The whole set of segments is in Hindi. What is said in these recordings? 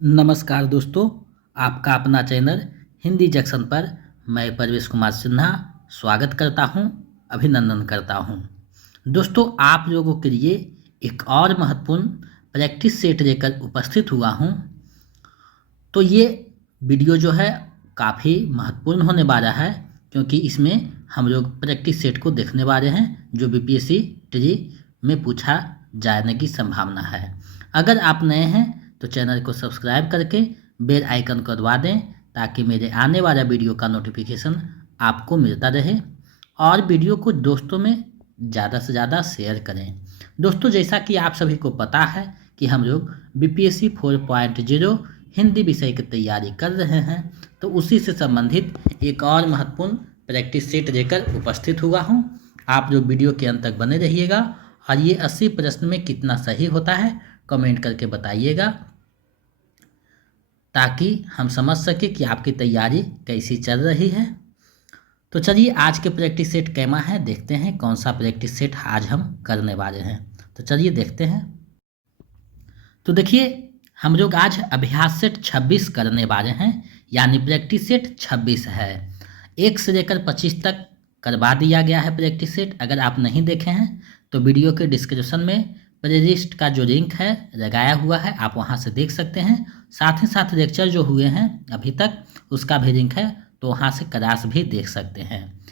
नमस्कार दोस्तों, आपका अपना चैनल हिंदी जंक्शन पर मैं परवेश कुमार सिन्हा स्वागत करता हूं, अभिनंदन करता हूं। दोस्तों, आप लोगों के लिए एक और महत्वपूर्ण प्रैक्टिस सेट लेकर उपस्थित हुआ हूं। तो ये वीडियो जो है काफ़ी महत्वपूर्ण होने वाला है, क्योंकि इसमें हम लोग प्रैक्टिस सेट को देखने वाले हैं जो बीपीएससी ट्री में पूछा जाने की संभावना है। अगर आप नए हैं तो चैनल को सब्सक्राइब करके बेल आइकन को दबा दें, ताकि मेरे आने वाला वीडियो का नोटिफिकेशन आपको मिलता रहे, और वीडियो को दोस्तों में ज़्यादा से ज़्यादा शेयर करें। दोस्तों, जैसा कि आप सभी को पता है कि हम लोग बीपीएससी 4.0 हिंदी विषय की तैयारी कर रहे हैं, तो उसी से संबंधित एक और महत्वपूर्ण प्रैक्टिस सेट लेकर उपस्थित हुआ हूं। आप लोग वीडियो के अंत तक बने रहिएगा, और ये 80 प्रश्न में कितना सही होता है कमेंट करके बताइएगा, ताकि हम समझ सके कि आपकी तैयारी कैसी चल रही है। तो चलिए, आज के प्रैक्टिस सेट कैमा है, देखते हैं कौन सा प्रैक्टिस सेट आज हम करने वाले हैं। तो चलिए देखते हैं। तो देखिए, हम लोग आज अभ्यास सेट 26 करने वाले हैं, यानी प्रैक्टिस सेट 26 है। 1 से लेकर 25 तक करवा दिया गया है प्रैक्टिस सेट। अगर आप नहीं देखे हैं तो वीडियो के डिस्क्रिप्शन में प्लेलिस्ट का जो लिंक है लगाया हुआ है, आप वहां से देख सकते हैं। साथ ही साथ लेक्चर जो हुए हैं अभी तक, उसका भी लिंक है, तो वहां से क्लास भी देख सकते हैं।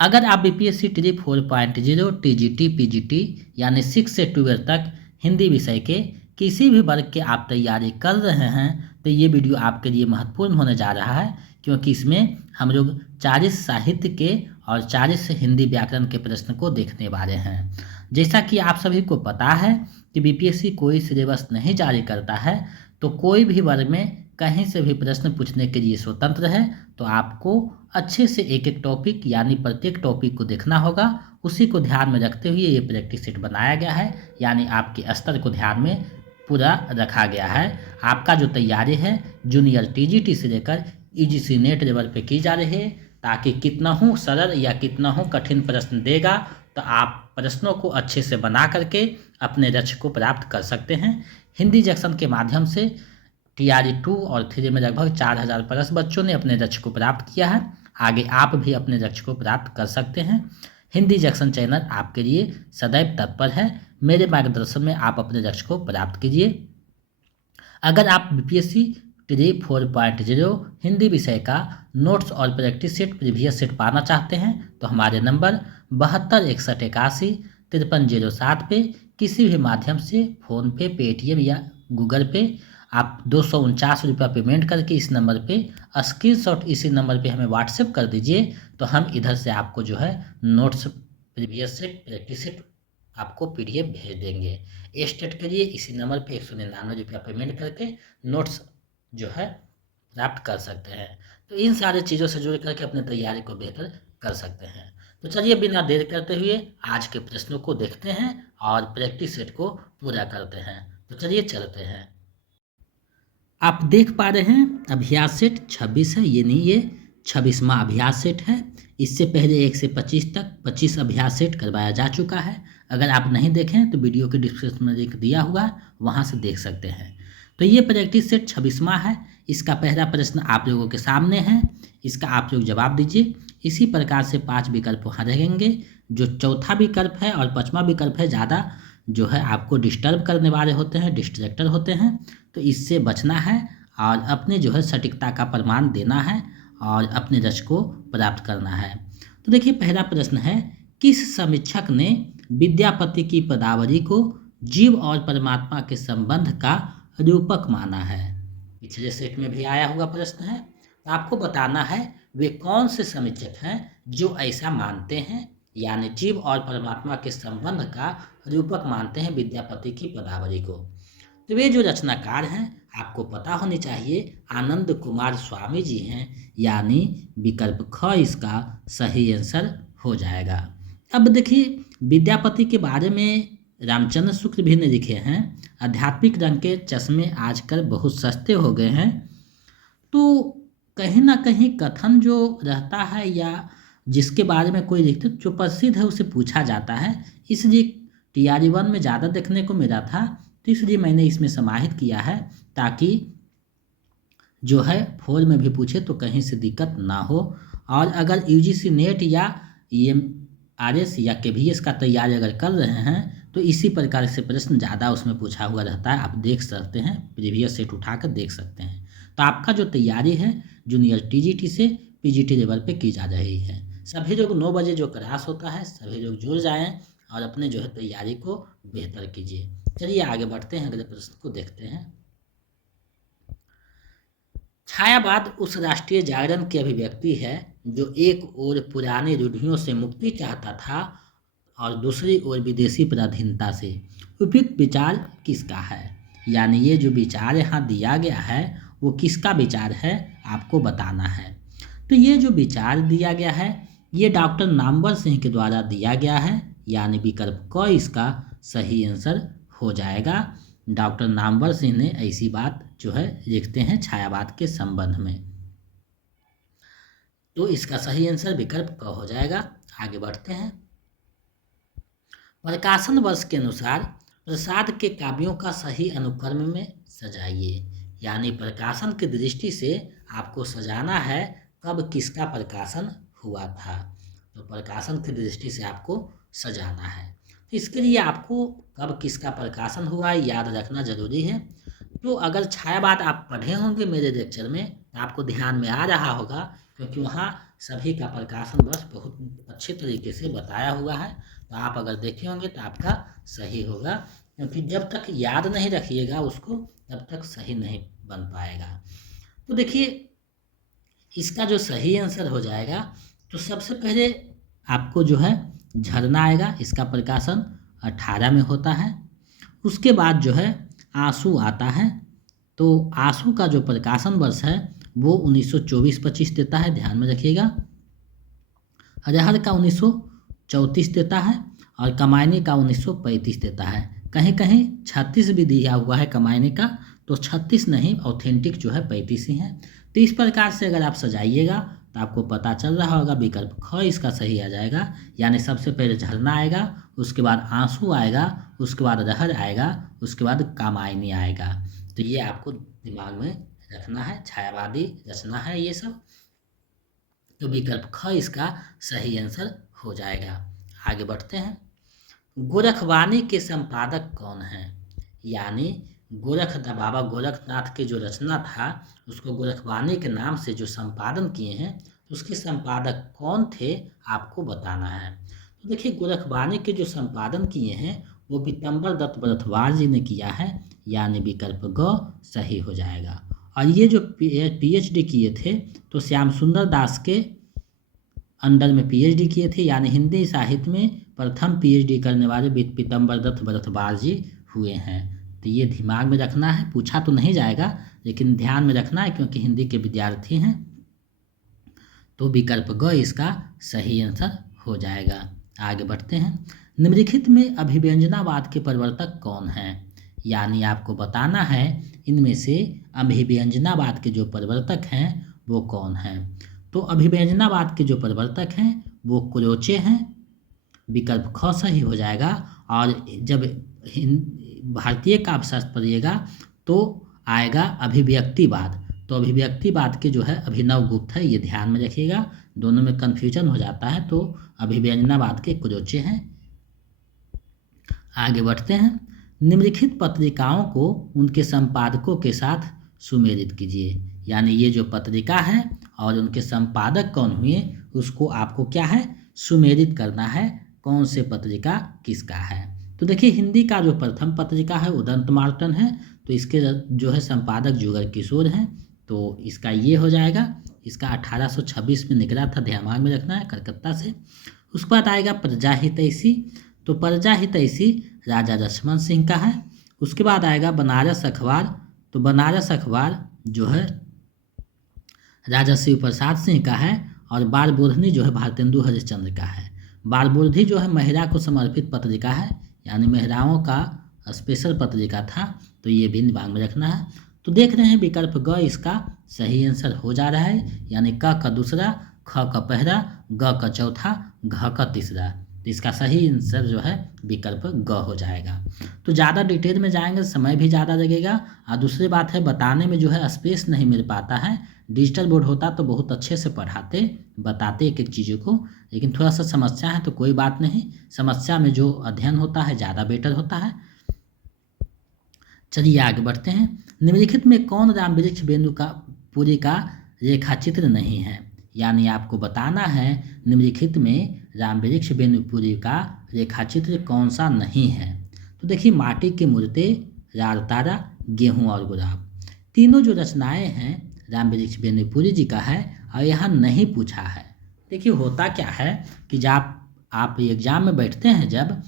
अगर आप बीपीएससी ट्री 4.0 टीजीटी पीजीटी यानी 6 से 12 तक हिंदी विषय के किसी भी वर्ग के आप तैयारी कर रहे हैं, तो ये वीडियो आपके लिए महत्वपूर्ण होने जा रहा है, क्योंकि इसमें हम लोग 40 साहित्य के और 40 हिंदी व्याकरण के प्रश्न को देखने वाले हैं। जैसा कि आप सभी को पता है कि बीपीएससी कोई सिलेबस नहीं जारी करता है, तो कोई भी वर्ग में कहीं से भी प्रश्न पूछने के लिए स्वतंत्र है। तो आपको अच्छे से एक एक टॉपिक यानी प्रत्येक टॉपिक को देखना होगा। उसी को ध्यान में रखते हुए ये प्रैक्टिस सेट बनाया गया है, यानी आपके स्तर को ध्यान में पूरा रखा गया है। आपका जो तैयारी है जूनियर टीजीटी से लेकर यूजीसी नेट लेवल पे की जा रही है, ताकि कितना हो सरल या कितना हो कठिन प्रश्न देगा, तो आप प्रश्नों को अच्छे से बना करके अपने लक्ष्य को प्राप्त कर सकते हैं। हिंदी जंक्शन के माध्यम से टीआरई 2 और 3 में लगभग 4000 प्लस बच्चों ने अपने लक्ष्य को प्राप्त किया है। आगे आप भी अपने लक्ष्य को प्राप्त कर सकते हैं। हिंदी जंक्शन चैनल आपके लिए सदैव तत्पर है। मेरे मार्गदर्शन में आप अपने लक्ष्य को प्राप्त कीजिए। अगर आप बीपीएससी ट्री 4.0 हिंदी विषय का नोट्स और प्रैक्टिस सेट प्रीवियस सेट पाना चाहते हैं, तो हमारे नंबर 7261815307 पे किसी भी माध्यम से फ़ोन पे, पेटीएम या गूगल पे आप 249 रुपया पेमेंट करके इस नंबर पे स्क्रीनशॉट इसी नंबर पे हमें व्हाट्सएप कर दीजिए। तो हम इधर से आपको जो है notes, previous set, practice set आपको पीडीएफ भेज देंगे। स्टेट के लिए इसी नंबर पे 199 रुपया पेमेंट करके नोट्स जो है प्राप्त कर सकते हैं। तो इन सारी चीज़ों से जुड़ करके अपने तैयारी को बेहतर कर सकते हैं। तो चलिए, बिना देर करते हुए आज के प्रश्नों को देखते हैं और प्रैक्टिस सेट को पूरा करते हैं। तो चलिए चलते हैं। आप देख पा रहे हैं अभ्यास सेट 26 है, ये नहीं, ये 26वां अभ्यास सेट है। इससे पहले 1 से 25 तक 25 अभ्यास सेट करवाया जा चुका है। अगर आप नहीं देखें तो वीडियो के डिस्क्रिप्शन में लिंक दिया हुआ है, वहाँ से देख सकते हैं। तो ये प्रैक्टिस सेट 26वां है। इसका पहला प्रश्न आप लोगों के सामने है, इसका आप लोग जवाब दीजिए। इसी प्रकार से 5 विकल्प वहाँ रहेंगे। जो चौथा विकल्प है और 5वां विकल्प है, ज़्यादा जो है आपको डिस्टर्ब करने वाले होते हैं, डिस्ट्रैक्टर होते हैं, तो इससे बचना है और अपने जो है सटीकता का प्रमाण देना है और अपने लक्ष्य को प्राप्त करना है। तो देखिए, पहला प्रश्न है, किस समीक्षक ने विद्यापति की पदावली को जीव और परमात्मा के संबंध का रूपक माना है? पिछले सेट में भी आया हुआ प्रश्न है। तो आपको बताना है वे कौन से समीक्षक हैं जो ऐसा मानते हैं, यानी जीव और परमात्मा के संबंध का रूपक मानते हैं विद्यापति की पदावली को। तो वे जो रचनाकार हैं आपको पता होनी चाहिए, आनंद कुमार स्वामी जी हैं, यानी विकल्प ख इसका सही आंसर हो जाएगा। अब देखिए, विद्यापति के बारे में रामचंद्र शुक्ल भी ने लिखे हैं, आध्यात्मिक रंग के चश्मे आजकल बहुत सस्ते हो गए हैं। तो कहीं ना कहीं कथन जो रहता है या जिसके बारे में कोई लिखते जो प्रसिद्ध है उसे पूछा जाता है, इसलिए TRE 1 में ज़्यादा देखने को मिला था, तो इसलिए मैंने इसमें समाहित किया है, ताकि जो है 4 में भी पूछे तो कहीं से दिक्कत ना हो। और अगर यूजीसी नेट या ईएमआरएस या केवीएस का तैयारी अगर कर रहे हैं तो इसी प्रकार से प्रश्न ज़्यादा उसमें पूछा हुआ रहता है, आप देख सकते हैं, प्रीवियस सेट उठाकर देख सकते हैं। तो आपका जो तैयारी है जूनियर टीजीटी से पीजीटी लेवल पे की जा रही है। सभी लोग 9 बजे जो क्लास होता है सभी लोग जुड़ जाएं और अपने जो है तैयारी को बेहतर कीजिए। चलिए आगे बढ़ते हैं, अगले प्रश्न को देखते हैं। छायावाद उस राष्ट्रीय जागरण की अभिव्यक्ति है जो एक ओर पुरानी रूढ़ियों से मुक्ति चाहता था और दूसरी ओर विदेशी पराधीनता से। उपयुक्त विचार किसका है? यानी ये जो विचार यहाँ दिया गया है वो किसका विचार है आपको बताना है। तो ये जो विचार दिया गया है ये डॉक्टर नामवर सिंह के द्वारा दिया गया है, यानी विकल्प क इसका सही आंसर हो जाएगा। डॉक्टर नामवर सिंह ने ऐसी बात जो है लिखते हैं छायावाद के संबंध में। तो इसका सही आंसर विकल्प क हो जाएगा। आगे बढ़ते हैं। प्रकाशन वर्ष के अनुसार प्रसाद के काव्यों का सही अनुक्रम में सजाइए। यानी प्रकाशन की दृष्टि से आपको सजाना है कब किसका प्रकाशन हुआ था। तो प्रकाशन की दृष्टि से आपको सजाना है, तो इसके लिए आपको कब किसका प्रकाशन हुआ है याद रखना जरूरी है। तो अगर छायावाद आप पढ़े होंगे मेरे लेक्चर में तो आपको ध्यान में आ रहा होगा, क्योंकि वहाँ सभी का प्रकाशन वर्ष बहुत अच्छे तरीके से बताया हुआ है। तो आप अगर देखे होंगे तो आपका सही होगा, क्योंकि जब तक याद नहीं रखिएगा उसको तब तक सही नहीं बन पाएगा। तो देखिए इसका जो सही आंसर हो जाएगा, तो सबसे पहले आपको जो है झरना आएगा, इसका प्रकाशन 18 में होता है। उसके बाद जो है आंसू आता है, तो आंसू का जो प्रकाशन वर्ष है वो 1924-25 देता है, ध्यान में रखिएगा। अजहर का 1934 देता है और कमायनी का 1935 देता है। कहीं कहीं 36 भी दिया हुआ है कमायनी का, तो 36 नहीं, ऑथेंटिक जो है 35 ही है। तो इस प्रकार से अगर आप सजाइएगा तो आपको पता चल रहा होगा विकल्प ख इसका सही आ जाएगा। यानी सबसे पहले झरना आएगा, उसके बाद आंसू आएगा, उसके बाद अजहर आएगा, उसके बाद कामायनी आएगा। तो ये आपको दिमाग में रखना है, छायावादी रचना है ये सब। तो विकल्प ख इसका सही आंसर हो जाएगा। आगे बढ़ते हैं। गोरखवाणी के संपादक कौन हैं? यानी बाबा गोरखनाथ की जो रचना था उसको गोरखवाणी के नाम से जो संपादन किए हैं उसके संपादक कौन थे आपको बताना है। तो देखिए गोरखवाणी के जो संपादन किए हैं वो पीतम्बर दत्त भरद्वाज जी ने किया है, यानी विकल्प ग सही हो जाएगा। और ये जो पीएचडी किए थे तो श्याम सुंदर दास के अंडर में पीएचडी किए थे, यानी हिंदी साहित्य में प्रथम पीएचडी करने वाले पीतम्बर दत्त भरद्वाज जी हुए हैं। तो ये दिमाग में रखना है, पूछा तो नहीं जाएगा लेकिन ध्यान में रखना है क्योंकि हिंदी के विद्यार्थी हैं। तो विकल्प ग इसका सही आंसर हो जाएगा। आगे बढ़ते हैं। निम्नलिखित में अभिव्यंजनावाद के प्रवर्तक कौन हैं? यानी आपको बताना है इनमें से अभिव्यंजनावाद के जो प्रवर्तक हैं वो कौन हैं। तो अभिव्यंजनावाद के जो प्रवर्तक हैं वो क्रोचे हैं, विकल्प ख सही हो जाएगा। और जब भारतीय काव्यशास्त्र पढ़िएगा तो आएगा अभिव्यक्तिवाद। तो अभिव्यक्तिवाद के जो है अभिनव गुप्त है, ये ध्यान में रखिएगा, दोनों में कन्फ्यूजन हो जाता है। तो अभिव्यंजनावाद के क्रोचे हैं। आगे बढ़ते हैं। निम्नलिखित पत्रिकाओं को उनके संपादकों के साथ सुमेलित कीजिए। यानी ये जो पत्रिका है और उनके संपादक कौन हुए उसको आपको क्या है सुमेलित करना है, कौन से पत्रिका किसका है। तो देखिए हिंदी का जो प्रथम पत्रिका है उदंत मार्तन है, तो इसके जो है संपादक जुगर किशोर हैं, तो इसका ये हो जाएगा। इसका 1826 में निकला था, दिमाग में रखना है, कलकत्ता से। उसके बाद आएगा प्रजा हितैषी, तो प्रजा हितैषी राजा लक्ष्मण सिंह का है। उसके बाद आएगा बनारस अखबार, तो बनारस अखबार जो है राजा शिव प्रसाद सिंह का है। और बारबोधनी जो है भारतेंदु हरिश्चंद्र का है। बारबोधनी जो है महिला को समर्पित पत्रिका है, यानी महिलाओं का स्पेशल पत्रिका था, तो ये भी दिमाग में रखना है। तो देख रहे हैं विकल्प ग इसका सही आंसर हो जा रहा है, यानी क का दूसरा, ख का पहला, ग का चौथा, घ का तीसरा। तो इसका सही आंसर जो है विकल्प ग हो जाएगा। तो ज़्यादा डिटेल में जाएंगे, समय भी ज़्यादा लगेगा, और दूसरी बात है बताने में जो है स्पेस नहीं मिल पाता है। डिजिटल बोर्ड होता तो बहुत अच्छे से पढ़ाते, बताते एक एक चीज़ों को, लेकिन थोड़ा सा समस्या है तो कोई बात नहीं, समस्या में जो अध्ययन होता है ज़्यादा बेटर होता है। चलिए आगे बढ़ते हैं। निम्नलिखित में कौन राम वृक्ष बेनु का पुरी का रेखा चित्र नहीं है? यानी आपको बताना है निम्नलिखित में राम वृक्ष बेनुपुरी का रेखा चित्र कौन सा नहीं है। तो देखिए माटी की मूर्तें, रार तारा, गेहूं और गुलाब, तीनों जो रचनाएं हैं राम वृक्ष बेनुपुरी जी का है, और यहाँ नहीं पूछा है। देखिए होता क्या है कि जब आप एग्जाम में बैठते हैं जब,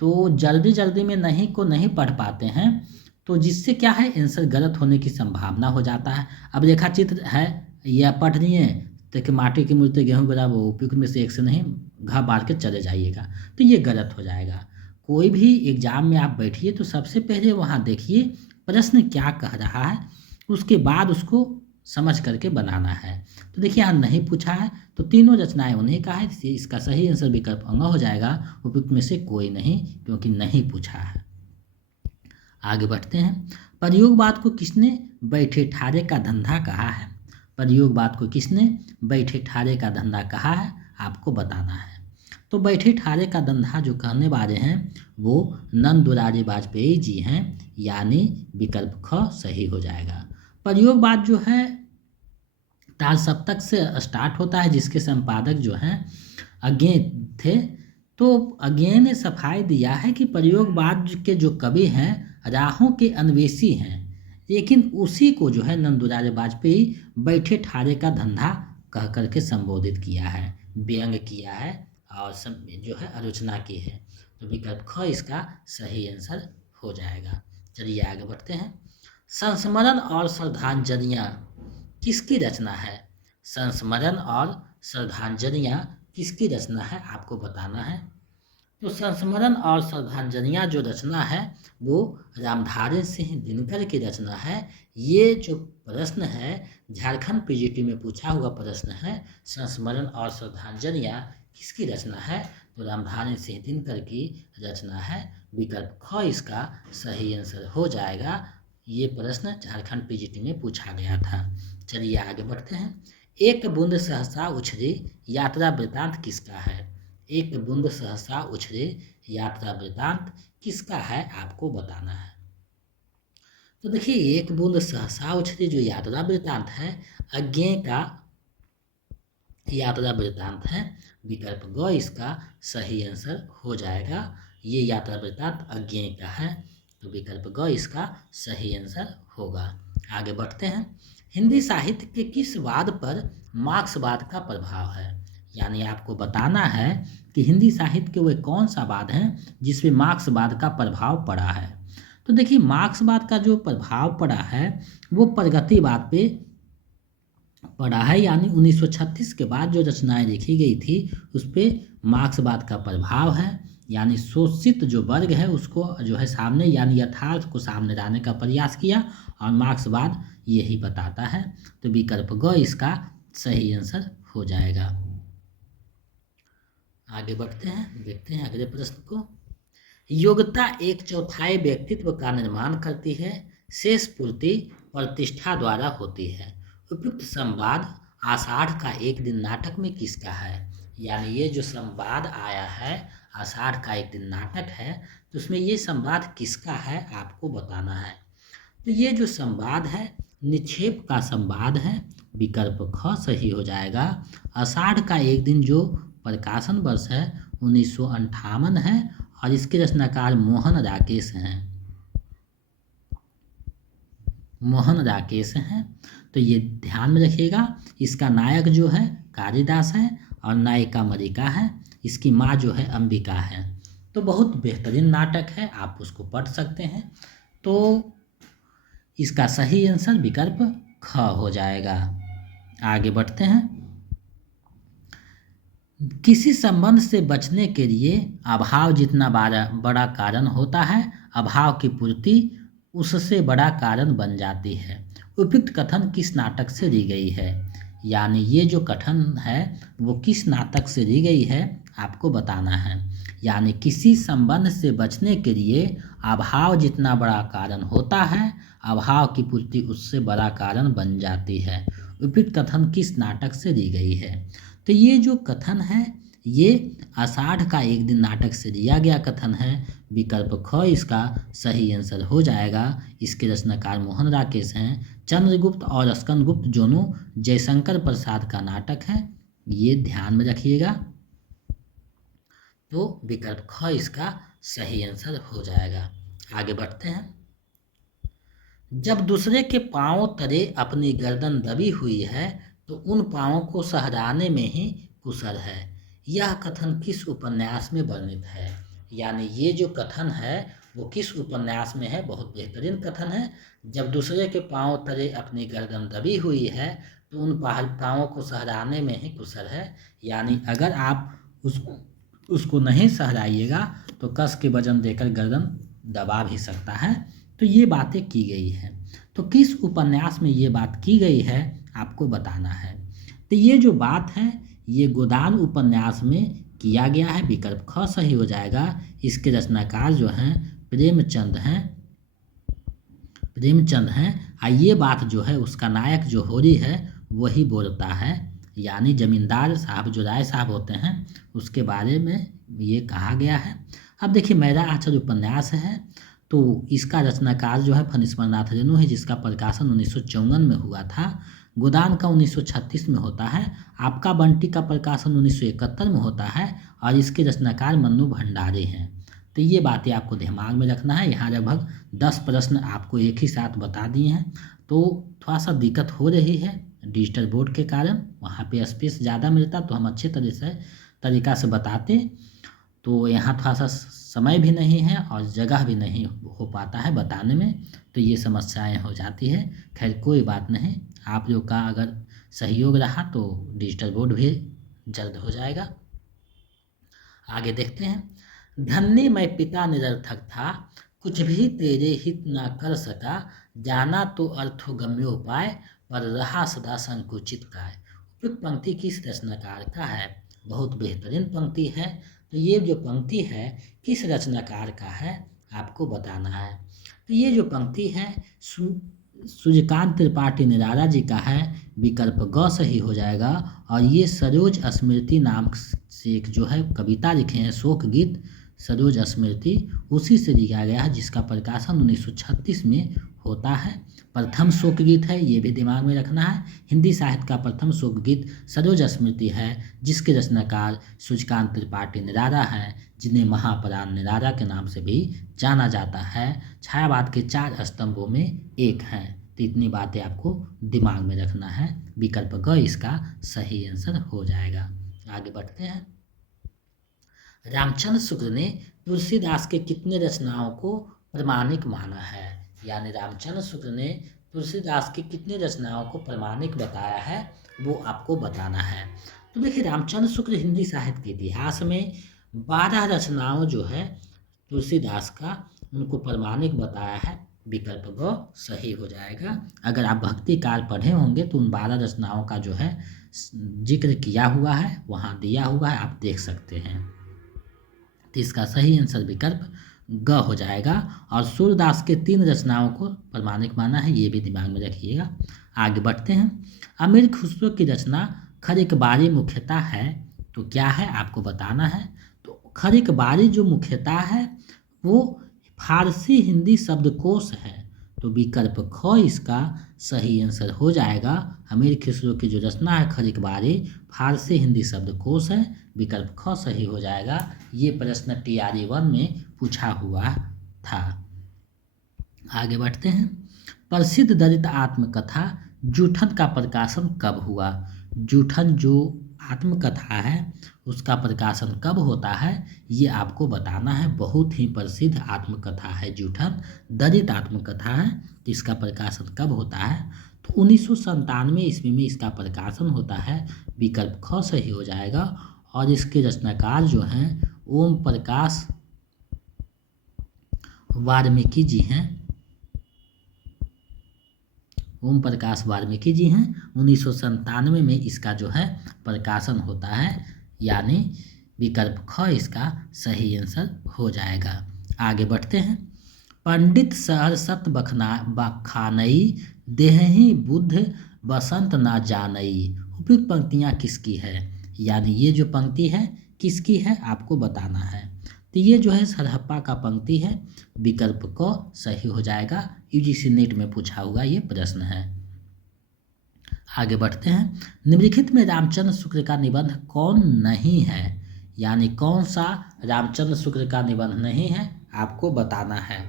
तो जल्दी जल्दी में नहीं को नहीं पढ़ पाते हैं, तो जिससे क्या है आंसर गलत होने की संभावना हो जाता है। अब रेखा चित्र है या पढ़ रही है, देखिए माटी की मूर्ति, गेहूं गुलाब, उपयुक्त में से एक से नहीं घा बार के चले जाइएगा, तो ये गलत हो जाएगा। कोई भी एग्जाम में आप बैठिए तो सबसे पहले वहाँ देखिए प्रश्न क्या कह रहा है, उसके बाद उसको समझ करके बनाना है। तो देखिए यहाँ नहीं पूछा है, तो तीनों रचनाएं उन्हीं का है, इसका सही आंसर विकल्प अंग हो जाएगा, उपयुक्त में से कोई नहीं, क्योंकि नहीं पूछा है। आगे बढ़ते हैं। प्रयोगवाद को किसने बैठे ठारे का धंधा कहा है? प्रयोगवाद को किसने बैठे ठारे का धंधा कहा है, आपको बताना है। तो बैठे ठारे का धंधा जो कहने वाले हैं वो नंद दुलारी वाजपेयी जी हैं, यानी विकल्प ख सही हो जाएगा। प्रयोगवाद जो है ताल सप्तक से स्टार्ट होता है, जिसके संपादक जो हैं अज्ञे थे। तो अज्ञे ने सफाई दिया है कि प्रयोगवाद के जो कवि हैं राहों के अन्वेषी हैं, लेकिन उसी को जो है नंद दुलारी वाजपेयी बैठे ठारे का धंधा कह करके संबोधित किया है, व्यंग किया है, और जो है आलोचना की है। तो विकल्प ख इसका सही आंसर हो जाएगा। चलिए आगे बढ़ते हैं। संस्मरण और श्रद्धांजलियाँ किसकी रचना है? संस्मरण और श्रद्धांजलियाँ किसकी रचना है, आपको बताना है। तो संस्मरण और श्रद्धांजलियाँ जो रचना है वो रामधारी सिंह दिनकर की रचना है। ये जो प्रश्न है झारखंड पीजीटी में पूछा हुआ प्रश्न है, संस्मरण और श्रद्धांजलियाँ किसकी रचना है, तो रामधारी सिंह दिनकर की रचना है। विकल्प ख इसका सही आंसर हो जाएगा। ये प्रश्न झारखंड पीजीटी में पूछा गया था। चलिए आगे बढ़ते हैं। एक बूंद सहसा उछली यात्रा वृतांत किसका है? एक बूंद सहसा उछले यात्रा वृतांत किसका है, आपको बताना है। तो देखिए एक बूंद सहसा उछले जो यात्रा वृतांत है अज्ञे का यात्रा वृतांत है। विकल्प ग इसका सही आंसर हो जाएगा। ये यात्रा वृतांत अज्ञे का है, तो विकल्प ग इसका सही आंसर होगा। आगे बढ़ते हैं। हिंदी साहित्य के किस वाद पर मार्क्सवाद का प्रभाव है? यानी आपको बताना है कि हिंदी साहित्य के वह कौन सा वाद है जिसमें मार्क्सवाद का प्रभाव पड़ा है। तो देखिए मार्क्सवाद का जो प्रभाव पड़ा है वो प्रगतिवाद पे पड़ा है, यानी 1936 के बाद जो रचनाएं लिखी गई थी उस पर मार्क्सवाद का प्रभाव है। यानी शोषित जो वर्ग है उसको जो है सामने, यानी यथार्थ को सामने लाने का प्रयास किया, और मार्क्सवाद यही बताता है। तो विकल्प ग इसका सही आंसर हो जाएगा। आगे बढ़ते हैं, देखते हैं अगले प्रश्न को। योग्यता 1/4 व्यक्तित्व का निर्माण करती है, शेष पूर्ति प्रतिष्ठा द्वारा होती है। उपयुक्त संवाद आषाढ़ का एक दिन नाटक में किसका है? यानी ये जो संवाद आया है आषाढ़ का एक दिन नाटक है, तो उसमें ये संवाद किसका है, आपको बताना है। तो ये जो संवाद है निक्षेप का संवाद है। विकल्प ख सही हो जाएगा। आषाढ़ का एक दिन जो प्रकाशन वर्ष है 1958 है, और इसके रचनाकार मोहन राकेश हैं। मोहन राकेश हैं, तो ये ध्यान में रखिएगा। इसका नायक जो है कालिदास है और नायिका मरिका है। इसकी माँ जो है अंबिका है। तो बहुत बेहतरीन नाटक है, आप उसको पढ़ सकते हैं। तो इसका सही आंसर विकल्प ख हो जाएगा। आगे बढ़ते हैं। किसी संबंध से बचने के लिए अभाव जितना बड़ा कारण होता है, अभाव की पूर्ति उससे बड़ा कारण बन जाती है। उपयुक्त कथन किस नाटक से ली गई है? यानी ये जो कथन है वो किस नाटक से दी गई है आपको बताना है। यानी किसी संबंध से बचने के लिए अभाव जितना बड़ा कारण होता है, अभाव की पूर्ति उससे बड़ा कारण बन जाती है। उपयुक्त कथन किस नाटक से दी गई है? तो ये जो कथन है ये आषाढ़ का एक दिन नाटक से दिया गया कथन है। विकल्प ख इसका सही आंसर हो जाएगा। इसके रचनाकार मोहन राकेश हैं। चंद्रगुप्त और स्कंदगुप्त दोनों जयशंकर प्रसाद का नाटक है, ये ध्यान में रखिएगा। तो विकल्प ख इसका सही आंसर हो जाएगा। आगे बढ़ते हैं। जब दूसरे के पांव तले अपनी गर्दन दबी हुई है तो उन पांवों को सहराने में ही कुशल है। यह कथन किस उपन्यास में वर्णित है? यानी ये जो कथन है वो किस उपन्यास में है? बहुत बेहतरीन कथन है। जब दूसरे के पांव तले अपनी गर्दन दबी हुई है तो उन पांवों को सहराने में ही कुशल है। यानी अगर आप उसको नहीं सहराइएगा तो कस के वजन देकर गर्दन दबा भी सकता है। तो ये बातें की गई है। तो किस उपन्यास में ये बात की गई है आपको बताना है। तो ये जो बात है ये गोदान उपन्यास में किया गया है। विकल्प ख सही हो जाएगा। इसके रचनाकार जो हैं प्रेमचंद हैं। और ये बात जो है उसका नायक जो होरी है वही बोलता है। यानी जमींदार साहब जो राय साहब होते हैं उसके बारे में ये कहा गया है। अब देखिए मेरा आचर उपन्यास है तो इसका रचनाकार जो है फणीश्वरनाथ रेणु है, जिसका प्रकाशन 1954 में हुआ था। गोदान का 1936 में होता है। आपका बंटी का प्रकाशन 1971 में होता है और इसके रचनाकार मन्नू भंडारे हैं। तो ये बातें आपको दिमाग में रखना है। यहाँ लगभग 10 प्रश्न आपको एक ही साथ बता दिए हैं। तो थोड़ा सा दिक्कत हो रही है डिजिटल बोर्ड के कारण, वहाँ पे स्पेस ज़्यादा मिलता तो हम अच्छे तरीका से बताते। तो यहाँ थोड़ा सा समय भी नहीं है और जगह भी नहीं हो पाता है बताने में, तो ये समस्याएं हो जाती है। खैर कोई बात नहीं, आप लोग का अगर सहयोग रहा तो डिजिटल बोर्ड भी जल्द हो जाएगा। आगे देखते हैं। धन्य मैं पिता निरर्थक था, कुछ भी तेरे हित ना कर सका, जाना तो अर्थोगम्योपाय, पर रहा सदा संकुचित काय। उपयुक्त पंक्ति किस रचनाकार का है? बहुत बेहतरीन पंक्ति है। तो ये जो पंक्ति है किस रचनाकार का है आपको बताना है। तो ये जो पंक्ति है सूर्यकांत त्रिपाठी निराला जी का है। विकल्प ग सही हो जाएगा। और ये सरोज स्मृति नाम से एक जो है कविता लिखे हैं, शोक गीत सरोज स्मृति, उसी से लिखा गया है, जिसका प्रकाशन 1936 में होता है। प्रथम शोक गीत है, ये भी दिमाग में रखना है। हिंदी साहित्य का प्रथम शोक गीत सरोज स्मृति है, जिसके रचनाकार सूर्यकांत त्रिपाठी निराला हैं, जिन्हें महाप्राण निराला के नाम से भी जाना जाता है। छायावाद के 4 स्तंभों में एक हैं। तो इतनी बातें आपको दिमाग में रखना है। विकल्प ग इसका सही आंसर हो जाएगा। आगे बढ़ते हैं। रामचंद्र शुक्ल ने तुलसीदास के कितने रचनाओं को प्रमाणिक माना है? यानी रामचंद्र शुक्ल ने तुलसीदास की कितनी रचनाओं को प्रमाणिक बताया है वो आपको बताना है। तो देखिए रामचंद्र शुक्ल हिंदी साहित्य के इतिहास में 12 रचनाओं जो है तुलसीदास का उनको प्रमाणिक बताया है। विकल्प ग सही हो जाएगा। अगर आप भक्ति काल पढ़े होंगे तो उन 12 रचनाओं का जो है जिक्र किया हुआ है, वहाँ दिया हुआ है, आप देख सकते हैं। तो इसका सही आंसर विकल्प ग हो जाएगा। और सूरदास के 3 रचनाओं को प्रमाणिक माना है, ये भी दिमाग में रखिएगा। आगे बढ़ते हैं। अमीर खुसरो की रचना खर-इकबारी मुख्यतः है तो क्या है आपको बताना है। तो खर-इकबारी जो मुख्यतः है वो फारसी हिंदी शब्दकोश है। तो विकल्प ख इसका सही आंसर हो जाएगा। अमीर खुसरो की जो रचना है खर-इकबारी फारसी हिंदी शब्दकोश है। विकल्प ख सही हो जाएगा। ये प्रश्न TRE 1 में पूछा हुआ था। आगे बढ़ते हैं। प्रसिद्ध दलित आत्मकथा जूठन का प्रकाशन कब हुआ? जूठन जो आत्मकथा है उसका प्रकाशन कब होता है ये आपको बताना है। बहुत ही प्रसिद्ध आत्मकथा है जूठन, दलित आत्मकथा है। तो इसका प्रकाशन कब होता है? तो 1997 ईस्वी में इसका प्रकाशन होता है। विकल्प ख सही हो जाएगा। और इसके रचनाकार जो हैं ओम प्रकाश वाल्मीकि जी हैं। ओम प्रकाश वाल्मीकि जी हैं। 1997 में इसका जो है प्रकाशन होता है, यानी विकल्प ख इसका सही आंसर हो जाएगा। आगे बढ़ते हैं। पंडित सहर्षत बखानई देहहि बुद्ध बसंत ना जानई। उपयुक्त पंक्तियाँ किसकी है, यानी ये जो पंक्ति है किसकी है आपको बताना है। तो ये जो है सरहप्पा का पंक्ति है, विकल्प क सही हो जाएगा। यूजीसी नेट में पूछा हुआ ये प्रश्न है। आगे बढ़ते हैं। निम्नलिखित में रामचंद्र शुक्ल का निबंध कौन नहीं है, यानी कौन सा रामचंद्र शुक्ल का निबंध नहीं है आपको बताना है।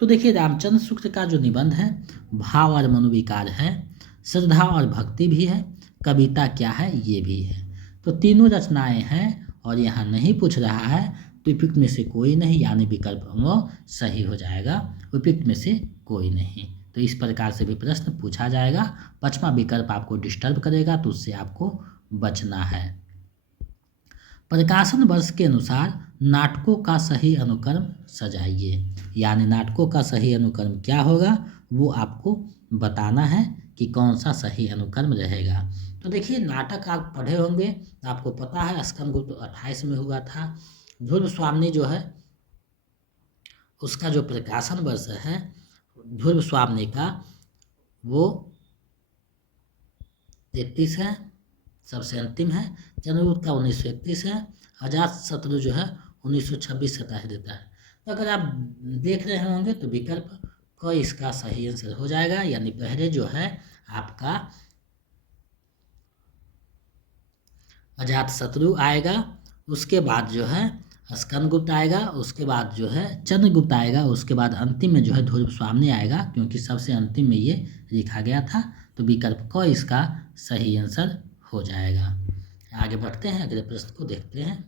तो देखिए रामचंद्र शुक्ल का जो निबंध है भाव और मनोविकार है, श्रद्धा और भक्ति भी है, कविता क्या है ये भी है। तो तीनों रचनाएं हैं और यहाँ नहीं पूछ रहा है, तो उपयुक्त में से कोई नहीं, यानी विकल्प वो सही हो जाएगा। उपयुक्त में से कोई नहीं, तो इस प्रकार से भी प्रश्न पूछा जाएगा। पांचवा विकल्प आपको डिस्टर्ब करेगा, तो उससे आपको बचना है। प्रकाशन वर्ष के अनुसार नाटकों का सही अनुक्रम सजाइए, यानी नाटकों का सही अनुक्रम क्या होगा वो आपको बताना है कि कौन सा सही अनुक्रम रहेगा। तो देखिए नाटक आप पढ़े होंगे, आपको पता है स्कंदगुप्त 28 में हुआ था। ध्रुव स्वामी जो है उसका जो प्रकाशन वर्ष है ध्रुव स्वामी का वो 33 है, सबसे अंतिम है। चंद्रगुप्त का 1931 है। अजातशत्रु जो है 1926-27 देता है। तो अगर आप देख रहे होंगे तो विकल्प क इसका सही आंसर हो जाएगा, यानी पहले जो है आपका अजातशत्रु आएगा, उसके बाद जो है स्कंदगुप्त आएगा, उसके बाद जो है चंद्रगुप्त आएगा, उसके बाद अंतिम में जो है ध्रुव स्वामी आएगा, क्योंकि सबसे अंतिम में ये लिखा गया था। तो विकल्प क इसका सही आंसर हो जाएगा। आगे बढ़ते हैं, अगले प्रश्न को देखते हैं।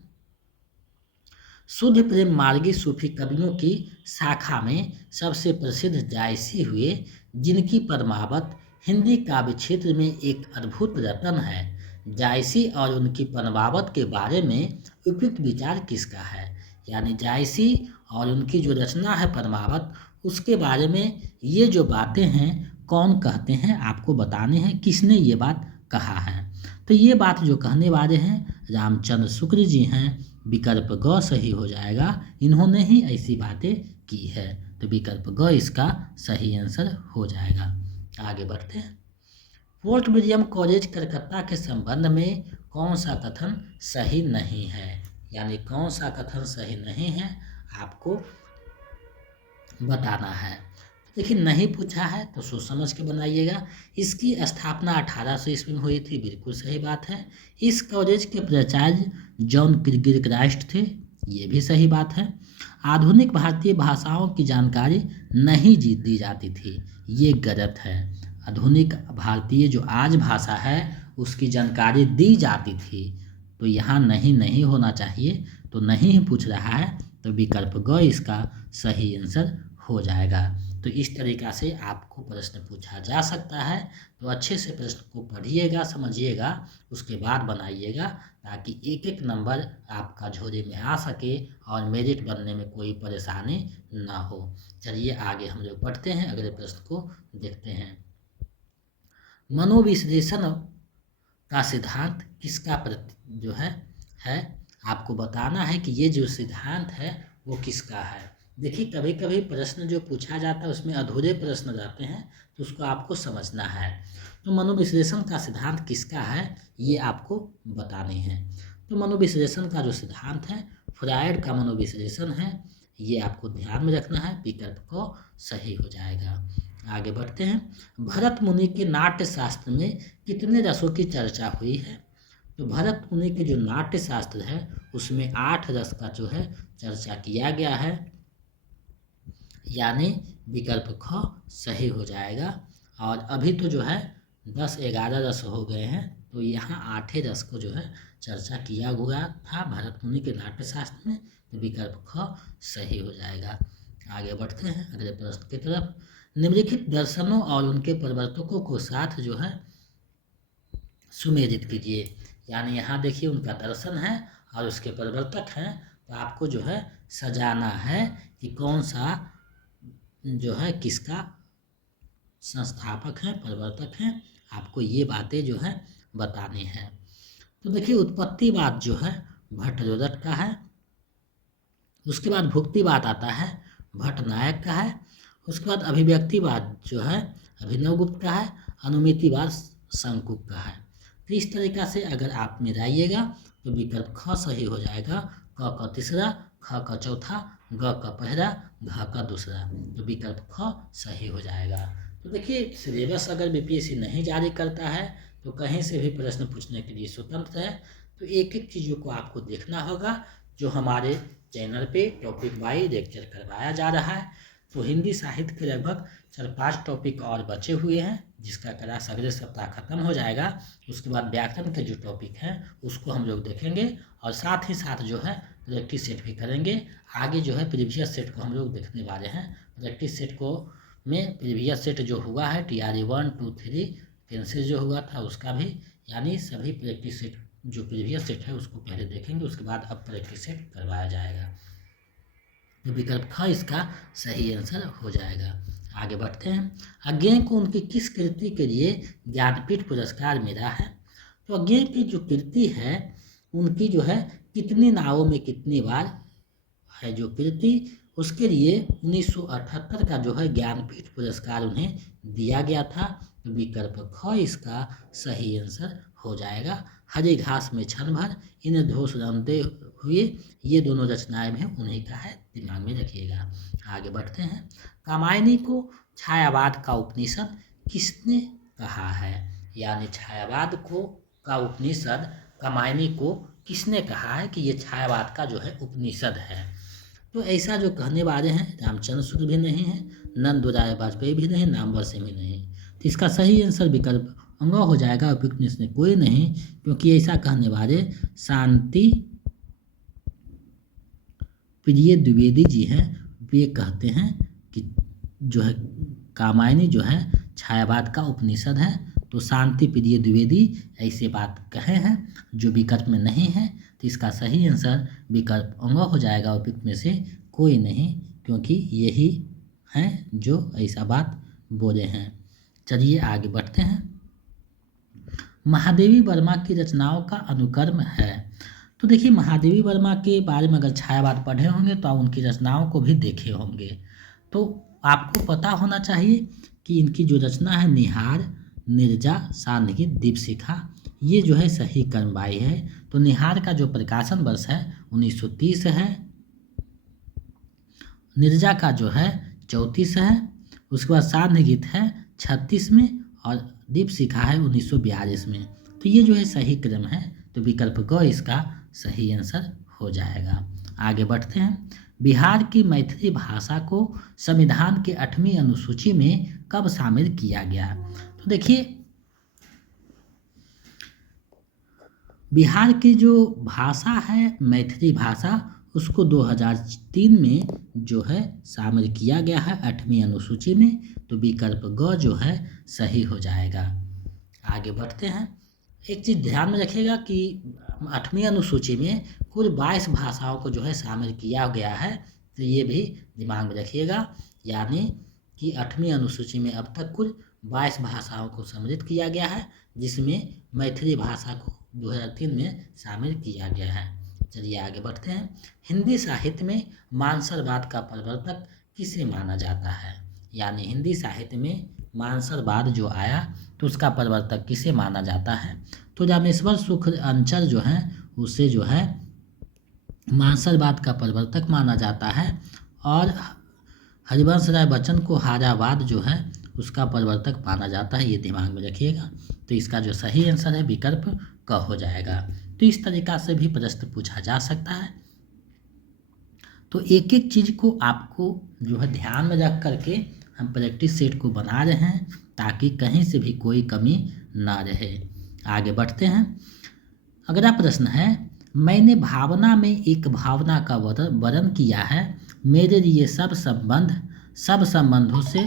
शुद्ध प्रेम मार्गी सूफी कवियों की शाखा में सबसे प्रसिद्ध जायसी हुए, जिनकी पद्मावत हिंदी काव्य क्षेत्र में एक अद्भुत रत्न है। जायसी और उनकी पद्मावत के बारे में उपयुक्त विचार किसका है, यानी जायसी और उनकी जो रचना है पद्मावत उसके बारे में ये जो बातें हैं कौन कहते हैं आपको बताने हैं, किसने ये बात कहा है। तो ये बात जो कहने वाले हैं रामचंद्र शुक्ल जी हैं। विकल्प ग सही हो जाएगा, इन्होंने ही ऐसी बातें की है। तो विकल्प ग इसका सही आंसर हो जाएगा। आगे बढ़ते हैं। फोर्ट विलियम कॉलेज कलकत्ता के संबंध में कौन सा कथन सही नहीं है, यानी कौन सा कथन सही नहीं है आपको बताना है। देखिए नहीं पूछा है तो सोच समझ के बनाइएगा। इसकी स्थापना 1800 ईस्वी में हुई थी, बिल्कुल सही बात है। इस कॉलेज के प्राचार्य जॉन गिलक्राइस्ट थे, ये भी सही बात है। आधुनिक भारतीय भाषाओं की जानकारी नहीं दी जाती थी, ये गलत है। आधुनिक भारतीय जो आज भाषा है उसकी जानकारी दी जाती थी, तो यहाँ नहीं होना चाहिए, तो नहीं ही पूछ रहा है, तो विकल्प ग इसका सही आंसर हो जाएगा। तो इस तरीक़ा से आपको प्रश्न पूछा जा सकता है। तो अच्छे से प्रश्न को पढ़िएगा, समझिएगा, उसके बाद बनाइएगा, ताकि एक एक नंबर आपका झोले में आ सके और मेरिट बनने में कोई परेशानी ना हो। चलिए आगे हम लोग बढ़ते हैं, अगले प्रश्न को देखते हैं। मनोविश्लेषण का सिद्धांत किसका जो है आपको बताना है कि ये जो सिद्धांत है वो किसका है। देखिए कभी कभी प्रश्न जो पूछा जाता है उसमें अधूरे प्रश्न रहते हैं, तो उसको आपको समझना है। तो मनोविश्लेषण का सिद्धांत किसका है ये आपको बताने हैं। तो मनोविश्लेषण का जो सिद्धांत है फ्रायड का मनोविश्लेषण है, ये आपको ध्यान में रखना है। विकल्प को सही हो जाएगा। आगे बढ़ते हैं। भरत मुनि के नाट्य शास्त्र में कितने रसों की चर्चा हुई है। तो भरत मुनि के जो नाट्य शास्त्र है उसमें 8 रस का जो है चर्चा किया गया है, यानी विकल्प ख सही हो जाएगा। और अभी तो जो है 10-11 रस हो गए हैं, तो यहाँ 8 रस को जो है चर्चा किया हुआ था भरत मुनि के नाट्य शास्त्र में, तो विकल्प ख सही हो जाएगा। आगे बढ़ते हैं अगले प्रश्न की तरफ। निम्नलिखित दर्शनों और उनके प्रवर्तकों को साथ जो है सुमेलित कीजिए, यानी यहाँ देखिए उनका दर्शन है और उसके प्रवर्तक हैं, तो आपको जो है सजाना है कि कौन सा जो है किसका संस्थापक हैं, प्रवर्तक हैं, आपको ये बातें जो है बतानी है। तो देखिए उत्पत्तिवाद जो है भट्टरोदक का है, उसके बाद भुक्तिवाद आता है भट्टनायक का है, उसके बाद अभिव्यक्तिवाद जो है अभिनवगुप्त का है, अनुमितिवाद शंकुक का है। तो इस तरीका से अगर आप मिलाइएगा तो विकल्प ख सही हो जाएगा, क का तीसरा, ख का चौथा, ग का पहला, घ का दूसरा, तो विकल्प ख सही हो जाएगा। तो देखिए सिलेबस अगर बीपीएससी नहीं जारी करता है तो कहीं से भी प्रश्न पूछने के लिए स्वतंत्र है। तो एक एक चीज़ों को आपको देखना होगा। जो हमारे चैनल पे टॉपिक वाइज लेक्चर करवाया जा रहा है, तो हिंदी साहित्य के लगभग 4-5 टॉपिक और बचे हुए हैं, जिसका क्लास अगले सप्ताह खत्म हो जाएगा। उसके बाद व्याकरण के जो टॉपिक हैं उसको हम लोग देखेंगे और साथ ही साथ जो है प्रैक्टिस सेट भी करेंगे। आगे जो है प्रीवियस सेट को हम लोग देखने वाले हैं। प्रैक्टिस सेट को में प्रीवियस सेट जो हुआ है TRE 1, 2, 3 पेंसिल जो हुआ था उसका भी, यानी सभी प्रैक्टिस सेट जो प्रीवियस सेट है उसको पहले देखेंगे, उसके बाद अब प्रैक्टिस सेट करवाया जाएगा। तो विकल्प ख इसका सही आंसर हो जाएगा। आगे बढ़ते हैं। अज्ञेय को उनकी किस कृति के लिए ज्ञानपीठ पुरस्कार मिला है? तो अज्ञेय की जो कृति है उनकी जो है कितनी नावों में कितनी बार है जो कृति, उसके लिए 1978 का जो है ज्ञानपीठ पुरस्कार उन्हें दिया गया था। तो विकल्प ख इसका सही आंसर हो जाएगा। हरी घास में क्षण भर, इन धोष रमते हुए, ये दोनों रचनाएं भी उन्हीं का है, दिमाग में रखिएगा। आगे बढ़ते हैं। कामायनी को छायावाद का उपनिषद किसने कहा है? यानी छायावाद को का उपनिषद कामायनी को किसने कहा है कि ये छायावाद का जो है उपनिषद है? तो ऐसा जो कहने वाले हैं रामचंद्र शुक्ल भी नहीं है, नंदराय वाजपेयी भी नहीं, नामवर सिंह भी नहीं। तो इसका सही आंसर विकल्प अंग हो जाएगा। उपयुक्त में से कोई नहीं, क्योंकि ऐसा कहने वाले शांति प्रिय द्विवेदी जी हैं। वे कहते हैं कि जो है कामायनी जो है छायावाद का उपनिषद है। तो शांति प्रिय द्विवेदी ऐसे बात कहे हैं, जो विकल्प में नहीं है। तो इसका सही आंसर विकल्प अंग हो जाएगा। उपयुक्त में से कोई नहीं, क्योंकि यही हैं जो ऐसा बात बोले हैं। चलिए आगे बढ़ते हैं। महादेवी वर्मा की रचनाओं का अनुक्रम है। तो देखिए महादेवी वर्मा के बारे में अगर छायावाद पढ़े होंगे तो आप उनकी रचनाओं को भी देखे होंगे। तो आपको पता होना चाहिए कि इनकी जो रचना है निहार, निर्जा, सानगी, दीपशिखा, ये जो है सही क्रमवाई है। तो निहार का जो प्रकाशन वर्ष है 1930 है, निर्जा का जो है 34 है, उसके बाद सानगीत है 36 में और दीपशिखा है 1942 में। तो ये जो है सही क्रम है। तो विकल्प ग इसका सही आंसर हो जाएगा। आगे बढ़ते हैं। बिहार की मैथिली भाषा को संविधान के 8वीं अनुसूची में कब शामिल किया गया? तो देखिए बिहार की जो भाषा है मैथिली भाषा, उसको 2003 में जो है शामिल किया गया है 8वीं अनुसूची में। तो विकल्प ग जो है सही हो जाएगा। आगे बढ़ते हैं। एक चीज़ ध्यान में रखिएगा कि 8वीं अनुसूची में कुल 22 भाषाओं को जो है शामिल किया गया है। तो ये भी दिमाग में रखिएगा, यानी कि 8वीं अनुसूची में अब तक कुल 22 भाषाओं को सम्मिलित किया गया है, जिसमें मैथिली भाषा को 2003 में शामिल किया गया है। चलिए आगे बढ़ते हैं। हिंदी साहित्य में मानसरवाद का प्रवर्तक किसे माना जाता है? यानी हिंदी साहित्य में मानसरवाद जो आया तो उसका प्रवर्तक किसे माना जाता है? तो रामेश्वर शुक्ल अंचल जो है उसे जो है मानसरवाद का प्रवर्तक माना जाता है, और हरिवंश राय बच्चन को हारावाद जो है उसका प्रवर्तक माना जाता है। ये दिमाग में रखिएगा। तो इसका जो सही आंसर है विकल्प क हो जाएगा। तो इस तरीका से भी प्रश्न पूछा जा सकता है। तो एक एक चीज़ को आपको जो है ध्यान में रख करके हम प्रैक्टिस सेट को बना रहे हैं, ताकि कहीं से भी कोई कमी ना रहे। आगे बढ़ते हैं। अगला प्रश्न है, मैंने भावना में एक भावना का वर्णन किया है। मेरे लिए सब संबंधों से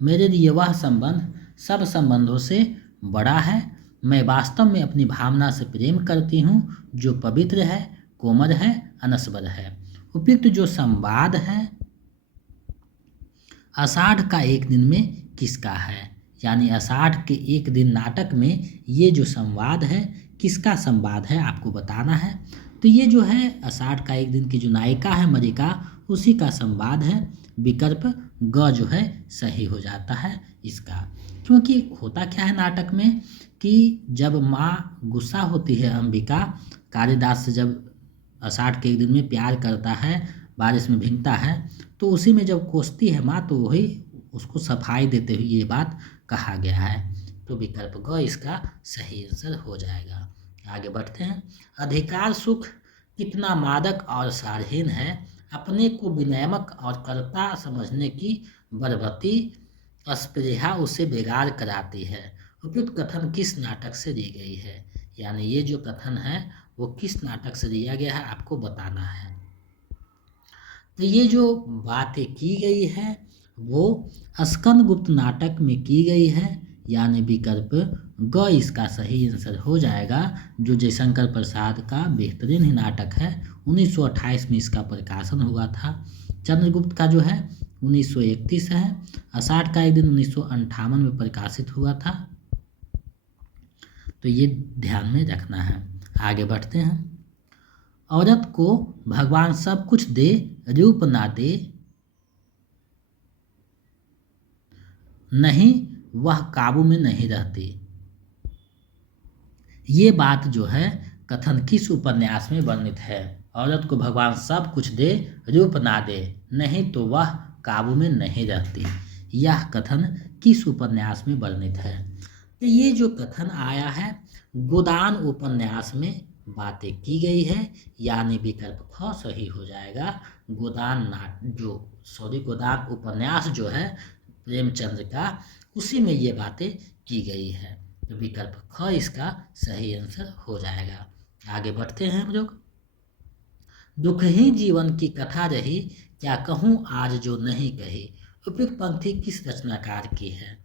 मेरे लिए वह संबंध सब संबंधों से बड़ा है। मैं वास्तव में अपनी भावना से प्रेम करती हूँ, जो पवित्र है, कोमल है, अनस्वर है। उपयुक्त जो संवाद है, आषाढ़ का एक दिन में किसका है, यानी आषाढ़ के एक दिन नाटक में ये जो संवाद है किसका संवाद है आपको बताना है। तो ये जो है आषाढ़ का एक दिन की जो नायिका है मल्लिका, उसी का संवाद है। विकल्प ग जो है सही हो जाता है इसका। क्योंकि होता क्या है नाटक में कि जब माँ गुस्सा होती है अंबिका कालिदास से, जब आषाढ़ के एक दिन में प्यार करता है, बारिश में भीगता है, तो उसी में जब कोसती है माँ तो वही उसको सफाई देते हुए ये बात कहा गया है। तो विकल्प ग इसका सही आंसर हो जाएगा। आगे बढ़ते हैं। अधिकार सुख कितना मादक और सारहीन है, अपने को विनयमक और कर्ता समझने की बर्बरती अस्पृहा उसे बेगार कराती है। उपयुक्त कथन किस नाटक से दी गई है, यानी ये जो कथन है वो किस नाटक से दिया गया है आपको बताना है। तो ये जो बातें की गई है वो स्कंदगुप्त नाटक में की गई है, यानी विकल्प ग इसका सही आंसर हो जाएगा, जो जयशंकर प्रसाद का बेहतरीन ही नाटक है। 1928 में इसका प्रकाशन हुआ था। चंद्रगुप्त का जो है 1931 है। आषाढ़ का एक दिन 1958 में प्रकाशित हुआ था। तो ये ध्यान में रखना है। आगे बढ़ते हैं। औरत को भगवान सब कुछ दे, रूप ना दे, नहीं वह काबू में नहीं रहती। ये बात जो है कथन किस उपन्यास में वर्णित है। औरत को भगवान सब कुछ दे, रूप ना दे, नहीं तो वह काबू में नहीं रहती। यह कथन किस उपन्यास में वर्णित है। तो ये जो कथन आया है गोदान उपन्यास में बातें की गई है, यानी विकल्प ख सही हो जाएगा। गोदान उपन्यास जो है प्रेमचंद्र का, उसी में ये बातें की गई है। तो विकल्प ख इसका सही आंसर हो जाएगा। आगे बढ़ते हैं हम लोग। दुख ही जीवन की कथा रही, क्या कहूँ आज जो नहीं कही। उपयुक्त पंक्ति किस रचनाकार की है।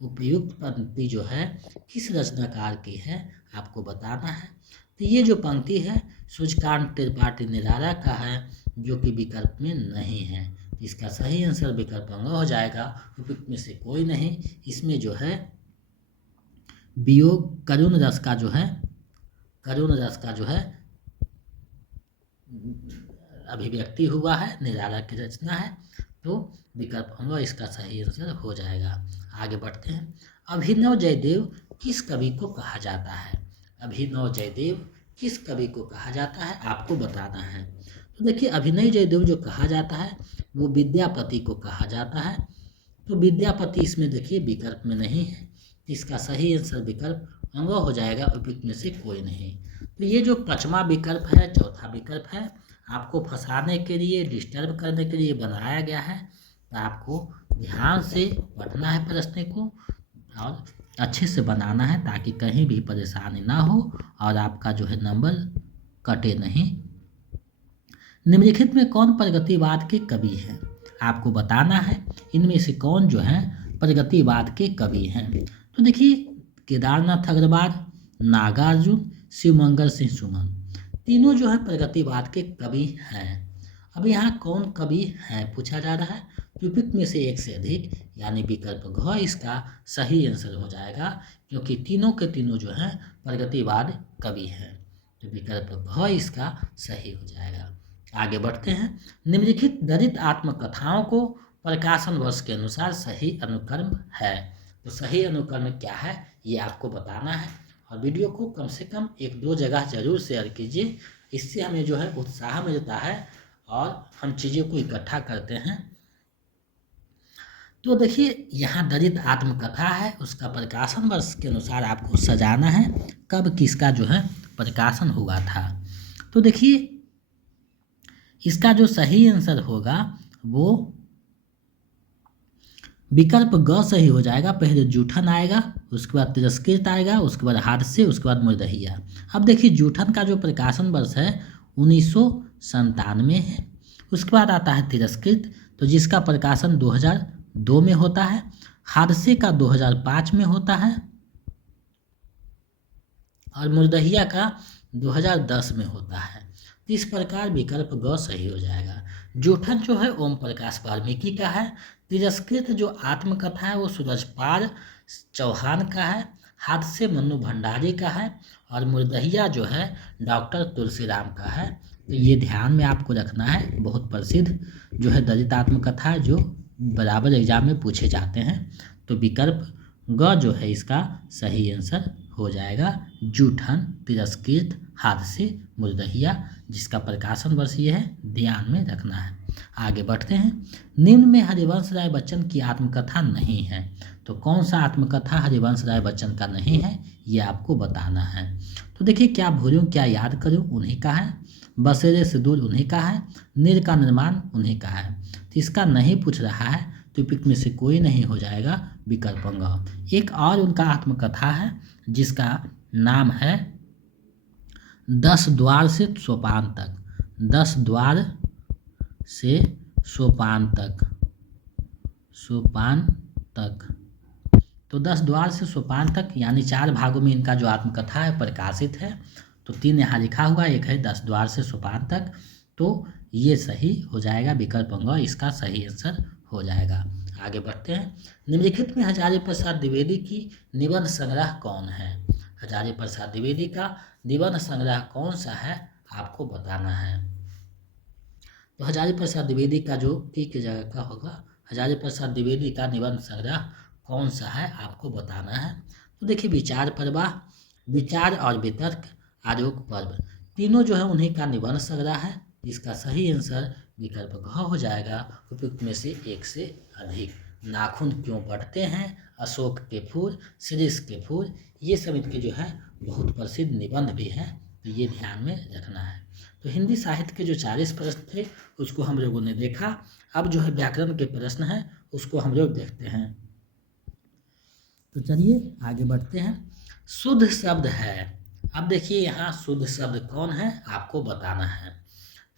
उपयुक्त पंक्ति जो है किस रचनाकार की है आपको बताना है। तो ये जो पंक्ति है सूर्यकांत त्रिपाठी निराला का है, जो कि विकल्प में नहीं है। इसका सही आंसर विकल्प अंग हो जाएगा। उपयुक्त में से कोई नहीं। इसमें जो है वियोग करुण रस का जो है अभिव्यक्ति हुआ है, निराला की रचना है। तो विकल्प अंग इसका सही आंसर हो जाएगा। आगे बढ़ते हैं। अभिनव जयदेव किस कवि को कहा जाता है। अभिनव जयदेव किस कवि को कहा जाता है आपको बताना है। तो देखिए अभिनव जयदेव जो कहा जाता है वो विद्यापति को कहा जाता है। तो विद्यापति इसमें देखिए विकल्प में नहीं है। इसका सही आंसर विकल्प अंग हो जाएगा। उपयुक्त में से कोई नहीं। तो ये जो पांचवा विकल्प है, चौथा विकल्प है, आपको फंसाने के लिए, डिस्टर्ब करने के लिए बनाया गया है। तो आपको ध्यान से पढ़ना है प्रश्न को और अच्छे से बनाना है, ताकि कहीं भी परेशानी ना हो और आपका जो है नंबर कटे नहीं। निम्नलिखित में कौन प्रगतिवाद के कवि हैं आपको बताना है। इनमें से कौन जो है प्रगतिवाद के कवि हैं। तो देखिए केदारनाथ अग्रवाल, नागार्जुन, शिवमंगल सिंह सुमन, तीनों जो है प्रगतिवाद के कवि हैं। अब यहाँ कौन कवि हैं पूछा जा रहा है। उपयुक्त में से एक से अधिक, यानी विकल्प घ इसका सही आंसर हो जाएगा, क्योंकि तीनों के तीनों जो हैं प्रगतिवाद कवि हैं। तो विकल्प घ इसका सही हो जाएगा। आगे बढ़ते हैं। निम्नलिखित दलित आत्मकथाओं को प्रकाशन वर्ष के अनुसार सही अनुक्रम है। तो सही अनुक्रम क्या है ये आपको बताना है, और वीडियो को कम से कम 1-2 जगह जरूर शेयर कीजिए। इससे हमें जो है उत्साह मिलता है और हम चीज़ों को इकट्ठा करते हैं। तो देखिए यहाँ दलित आत्मकथा है, उसका प्रकाशन वर्ष के अनुसार आपको सजाना है कब किसका जो है प्रकाशन हुआ था। तो देखिए इसका जो सही आंसर होगा वो विकल्प ग सही हो जाएगा। पहले जूठन आएगा, उसके बाद तिरस्कृत आएगा, उसके बाद हादसे, उसके बाद मुरदहिया। अब देखिए जूठन का जो प्रकाशन वर्ष है 1997 है। उसके बाद आता है तिरस्कृत, तो जिसका प्रकाशन 2002 में होता है। हादसे का 2005 में होता है और मुरदहिया का 2010 में होता है। इस प्रकार विकल्प ग सही हो जाएगा। जूठन जो है ओम प्रकाश वाल्मीकि का है। तिरस्कृत जो आत्मकथा है वो सूरजपाल चौहान का है। हादसे मन्नू भंडारी का है। और मुर्दहिया जो है डॉक्टर तुलसीराम का है। तो ये ध्यान में आपको रखना है, बहुत प्रसिद्ध जो है दलित आत्मकथा है, जो बराबर एग्जाम में पूछे जाते हैं। तो विकल्प ग जो है इसका सही आंसर हो जाएगा। जूठन, तिरस्कृत, हादसे, मुर्दहिया, जिसका प्रकाशन वर्ष ये है, ध्यान में रखना है। आगे बढ़ते हैं। निम्न में हरिवंश राय बच्चन की आत्मकथा नहीं है। तो कौन सा आत्मकथा हरिवंश राय बच्चन का नहीं है, ये आपको बताना है। तो देखिए, क्या भूलूं क्या याद करूं उन्हीं का है। बसेरे से दूर उन्हीं का है। नीर का निर्माण उन्हीं का है। तो इसका नहीं पूछ रहा है, तो पिक में से कोई नहीं हो जाएगा विकल्प ग। एक और उनका आत्मकथा है जिसका नाम है 10 द्वार से सोपान तक। 10 द्वार से सोपान तक, सोपान तक। तो 10 द्वार से सोपान तक यानी 4 भागों में इनका जो आत्मकथा है प्रकाशित है। तो 3 यहाँ लिखा हुआ, एक है 10 द्वार से सोपान तक। तो ये सही हो जाएगा, विकल्प ग इसका सही आंसर हो जाएगा। आगे बढ़ते हैं। निम्नलिखित में हजारी प्रसाद द्विवेदी की निबंध संग्रह कौन है। हजारी प्रसाद द्विवेदी का निबंध संग्रह कौन सा है, आपको बताना है। तो हजारी प्रसाद द्विवेदी का जो की जगह का होगा, हजारी प्रसाद द्विवेदी का निबंध संग्रह कौन सा है, आपको बताना है। तो देखिए, विचार प्रवाह, विचार और वितर्क, आलोक पर्व, तीनों जो है उन्हीं का निबंध संग्रह है। इसका सही आंसर विकल्प घ हो जाएगा। उपयुक्त में से एक से अधिक। नाखून क्यों बढ़ते हैं, अशोक के फूल, शिरीष के फूल, ये सब इनके जो है बहुत प्रसिद्ध निबंध भी हैं। तो ये ध्यान में रखना है। तो हिंदी साहित्य के जो 40 प्रश्न थे उसको हम लोगों ने देखा। अब जो है व्याकरण के प्रश्न हैं उसको हम लोग देखते हैं। तो चलिए आगे बढ़ते हैं। शुद्ध शब्द है। अब देखिए, यहाँ शुद्ध शब्द कौन है, आपको बताना है।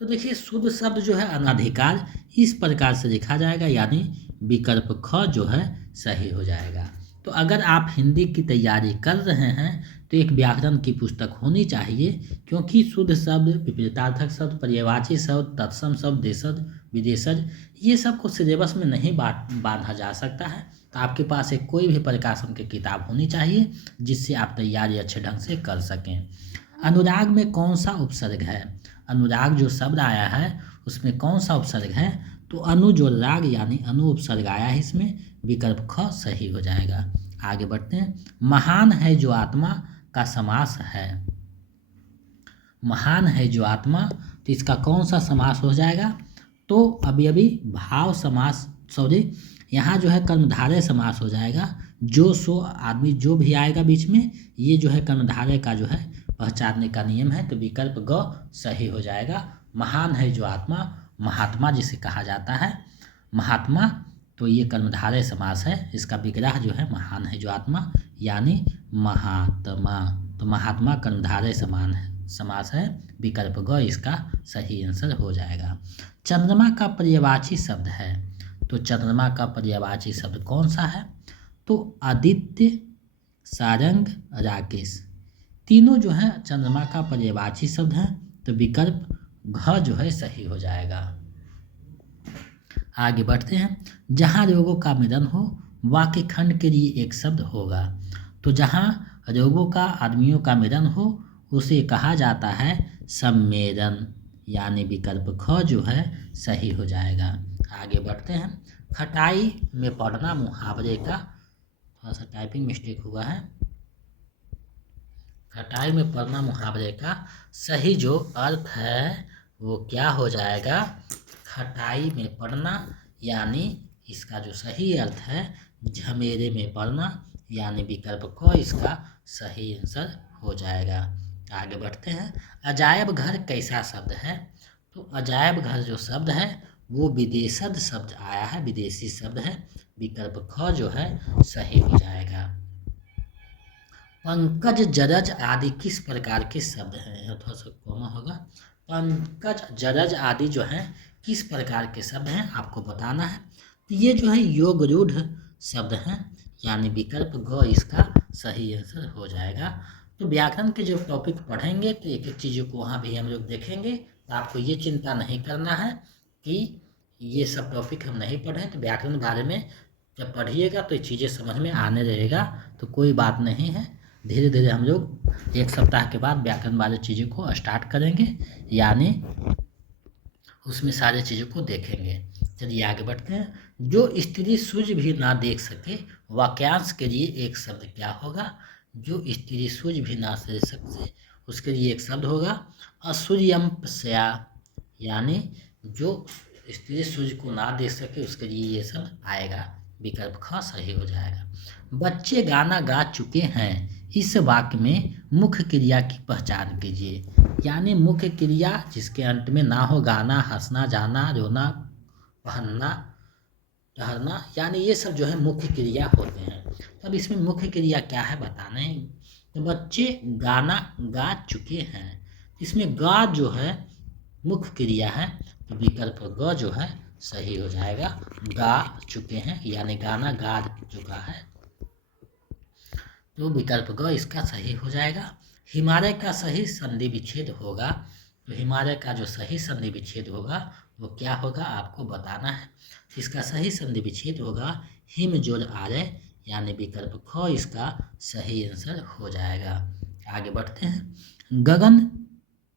तो देखिए, शुद्ध शब्द जो है अनाधिकार, इस प्रकार से लिखा जाएगा, यानी विकल्प ख जो है सही हो जाएगा। तो अगर आप हिंदी की तैयारी कर रहे हैं तो एक व्याकरण की पुस्तक होनी चाहिए, क्योंकि शुद्ध शब्द, विपरीतार्थक शब्द, पर्यायवाची शब्द, तत्सम शब्द, देशज, विदेशज, ये सब को सिलेबस में नहीं बांधा जा सकता है। तो आपके पास एक कोई भी प्रकाशन की किताब होनी चाहिए जिससे आप तैयारी अच्छे ढंग से कर सकें। अनुराग में कौन सा उपसर्ग है। अनुराग जो शब्द आया है उसमें कौन सा उपसर्ग है, तो अनु जो राग यानी अनु उपसर्ग आया है इसमें, विकल्प ख सही हो जाएगा। आगे बढ़ते हैं। महान है जो आत्मा का समास है। महान है जो आत्मा, तो इसका कौन सा समास हो जाएगा, तो अभी भाव समास, सॉरी, यहाँ जो है कर्मधारय समास हो जाएगा। जो सो आदमी जो भी आएगा बीच में, ये जो है कर्मधारय का जो है पहचानने का नियम है। तो विकल्प ग सही हो जाएगा। महान है जो आत्मा, महात्मा जिसे कहा जाता है, महात्मा, तो ये कर्मधारय समास है। इसका विग्रह जो है महान है जो आत्मा यानी महात्मा। तो महात्मा कर्मधारय समास है। विकल्प ग इसका सही आंसर हो जाएगा। चंद्रमा का पर्यायवाची शब्द है। तो चंद्रमा का पर्यायवाची शब्द कौन सा है, तो आदित्य, सारंग, राकेश, तीनों जो है चंद्रमा का पर्यायवाची शब्द है। तो विकल्प घ जो है सही हो जाएगा। आगे बढ़ते हैं। जहाँ रोगों का मिलन हो वाक्य खंड के लिए एक शब्द होगा। तो जहाँ रोगों का, आदमियों का मिलन हो उसे कहा जाता है सम्मेलन, यानी विकल्प ख जो है सही हो जाएगा। आगे बढ़ते हैं। खटाई में पढ़ना मुहावरे का, थोड़ा सा टाइपिंग मिस्टेक हुआ है। खटाई में पढ़ना मुहावरे का सही जो अर्थ है वो क्या हो जाएगा, खटाई में पढ़ना, यानी इसका जो सही अर्थ है झमेरे में पढ़ना, यानी विकल्प क इसका सही आंसर हो जाएगा। आगे बढ़ते हैं। अजायब घर कैसा शब्द है, तो अजायब घर जो शब्द है वो विदेशद शब्द आया है, विदेशी शब्द है। विकल्प ख जो है सही हो जाएगा। पंकज, जरज आदि किस प्रकार के शब्द हैं, थोड़ा सा कोमा होगा। पंकज, जरज आदि जो हैं किस प्रकार के शब्द हैं, आपको बताना है। तो ये जो है योग रूढ़ शब्द हैं, यानी विकल्प ग इसका सही आंसर हो जाएगा। तो व्याकरण के जो टॉपिक पढ़ेंगे तो एक एक चीज़ों को वहाँ भी हम लोग देखेंगे। तो आपको ये चिंता नहीं करना है कि ये सब टॉपिक हम नहीं पढ़े, तो व्याकरण के बारे में जब पढ़िएगा तो ये चीज़ें समझ में आने रहेगा, तो कोई बात नहीं है। धीरे धीरे हम लोग 1 सप्ताह के बाद व्याकरण वाली चीज़ों को स्टार्ट करेंगे, यानी उसमें सारी चीज़ों को देखेंगे। चलिए आगे बढ़ते हैं। जो स्त्री सूर्य भी ना देख सके, वाक्यांश के लिए एक शब्द क्या होगा? जो स्त्री सूर्य भी ना देख सकते, उसके लिए एक शब्द होगा असूर्यम्पस्या, यानी जो स्त्री सूर्य को ना देख सके उसके लिए ये शब्द आएगा। विकल्प ख सही हो जाएगा। बच्चे गाना गा चुके हैं, इस वाक्य में मुख्य क्रिया की पहचान कीजिए। यानी मुख्य क्रिया जिसके अंत में ना हो, गाना, हंसना, जाना, रोना, पहनना, ठहरना, यानी ये सब जो है मुख्य क्रिया होते हैं। तब इसमें मुख्य क्रिया क्या है बताना है। तो बच्चे गाना गा चुके हैं, इसमें गा जो है मुख्य क्रिया है, तो विकल्प ग जो है सही हो जाएगा। गा चुके हैं यानी गाना गा चुका है, तो विकल्प ग इसका सही हो जाएगा। हिमालय का सही संधि विच्छेद होगा, तो हिमालय का जो सही संधि विच्छेद होगा वो क्या होगा आपको बताना है। इसका सही संधि विच्छेद होगा हिम जोड़ आर्य, यानी विकल्प ख इसका सही आंसर हो जाएगा। आगे बढ़ते हैं। गगन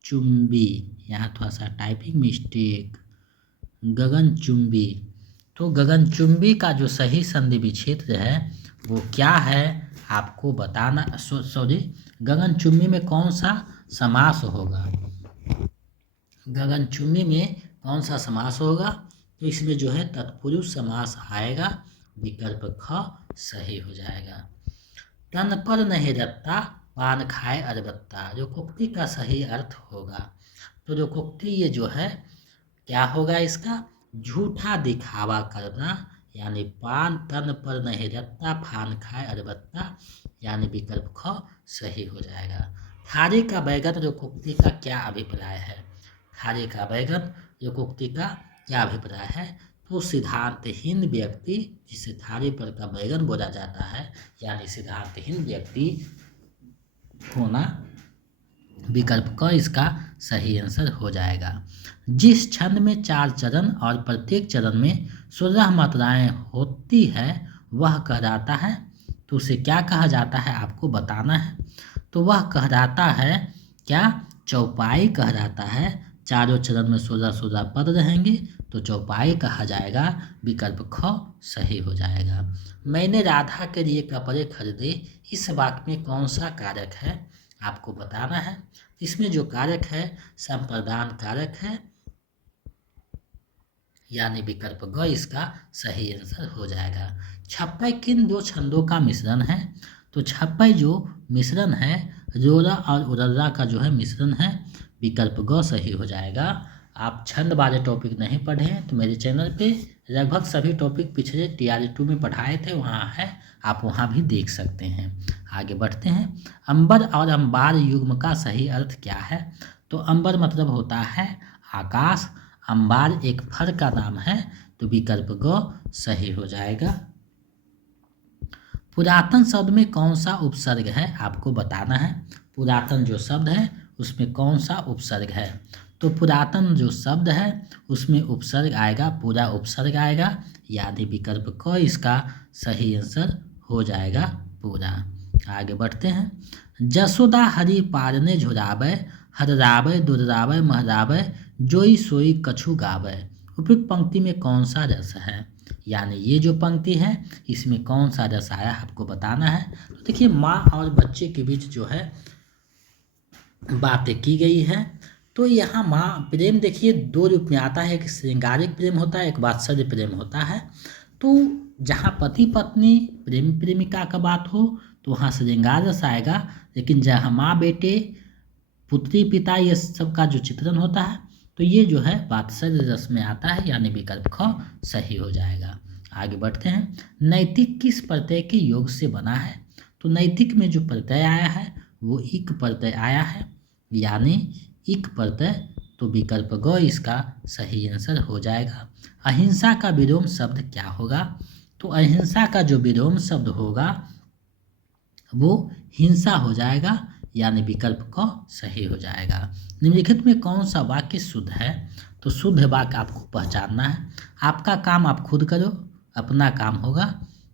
चुंबी, यहाँ थोड़ा सा टाइपिंग मिस्टेक, गगनचुंबी, तो गगनचुंबी का जो सही संधि विच्छेद है वो क्या है आपको बताना। सॉरी, गगनचुंबी में कौन सा समास होगा? गगनचुंबी में कौन सा समास होगा? तो इसमें जो है तत्पुरुष समास आएगा, विकल्प ख सही हो जाएगा। तन पर नहीं रत्ता, पान खाए अरबत्ता, जो कुक्ति का सही अर्थ होगा। तो जो कुक्ति ये जो है क्या होगा इसका? झूठा दिखावा करना, यानी पान तन पर नहीं रत्ता, पान खाए अरबत्ता, यानी विकल्प ख सही हो जाएगा। थारी का बैगन जो कुक्ति का क्या अभिप्राय है? थारी का बैगन जो कुक्ति का क्या अभिप्राय है? तो सिद्धांतहीन व्यक्ति, जिसे थारी पर का बैगन बोला जाता है, यानी सिद्धांतहीन व्यक्ति होना, विकल्प क इसका सही आंसर हो जाएगा। जिस छंद में 4 चरण और प्रत्येक चरण में 16 मात्राएं होती है वह कहलाता है, तो उसे क्या कहा जाता है आपको बताना है। तो वह कहलाता है क्या? चौपाई कहलाता है। चारों चरण में 16-16 पद रहेंगे तो चौपाई कहा जाएगा, विकल्प ख सही हो जाएगा। मैंने राधा के लिए कपड़े खरीदे, इस वाक्य में कौन सा कारक है आपको बताना है। इसमें जो कारक है संप्रदान कारक है, यानी विकल्प ग इसका सही आंसर हो जाएगा। छप्पै किन 2 छंदों का मिश्रण है? तो छप्पै जो मिश्रण है जोरा और उदर्रा का जो है मिश्रण है, विकल्प ग सही हो जाएगा। आप छंद वाले टॉपिक नहीं पढ़े हैं तो मेरे चैनल पे लगभग सभी टॉपिक पिछले TRE 2 में पढ़ाए थे, वहाँ है, आप वहाँ भी देख सकते हैं। आगे बढ़ते हैं। अंबर और अंबार युग्म का सही अर्थ क्या है? तो अंबर मतलब होता है आकाश, अंबार एक फल का नाम है, तो विकल्प ग सही हो जाएगा। पुरातन शब्द में कौन सा उपसर्ग है आपको बताना है। पुरातन जो शब्द है उसमें कौन सा उपसर्ग है? तो पुरातन जो शब्द है उसमें उपसर्ग आएगा, पूरा उपसर्ग आएगा, यानी विकल्प क इसका सही आंसर हो जाएगा पूरा। आगे बढ़ते हैं। जसोदा हरि पारने झुरावे, हररावे दुर्रावे महरावे, जोई सोई कछु गावे, उपयुक्त पंक्ति में कौन सा रस है? यानी ये जो पंक्ति है इसमें कौन सा रस आया आपको बताना है। तो देखिए माँ और बच्चे के बीच जो है बातें की गई है, तो यहाँ माँ प्रेम देखिए 2 रूप में आता है, एक श्रृंगारिक प्रेम होता है, एक वात्सल्य प्रेम होता है। तो जहाँ पति पत्नी प्रेम प्रेमिका का बात हो तो वहाँ श्रृंगार रस आएगा, लेकिन जहाँ माँ बेटे पुत्री पिता ये सब का जो चित्रण होता है तो ये जो है वात्सल्य रस में आता है, यानी विकल्प ख सही हो जाएगा। आगे बढ़ते हैं। नैतिक किस प्रत्यय के योग से बना है? तो नैतिक में जो प्रत्यय आया है वो इक प्रत्यय आया है, यानी इक प्रत्यय, तो विकल्प ग इसका सही आंसर हो जाएगा। अहिंसा का विलोम शब्द क्या होगा? तो अहिंसा का जो विलोम शब्द होगा वो हिंसा हो जाएगा, यानी विकल्प क सही हो जाएगा। निम्नलिखित में कौन सा वाक्य शुद्ध है? तो शुद्ध वाक्य आपको पहचानना है। आपका काम आप खुद करो, अपना काम होगा,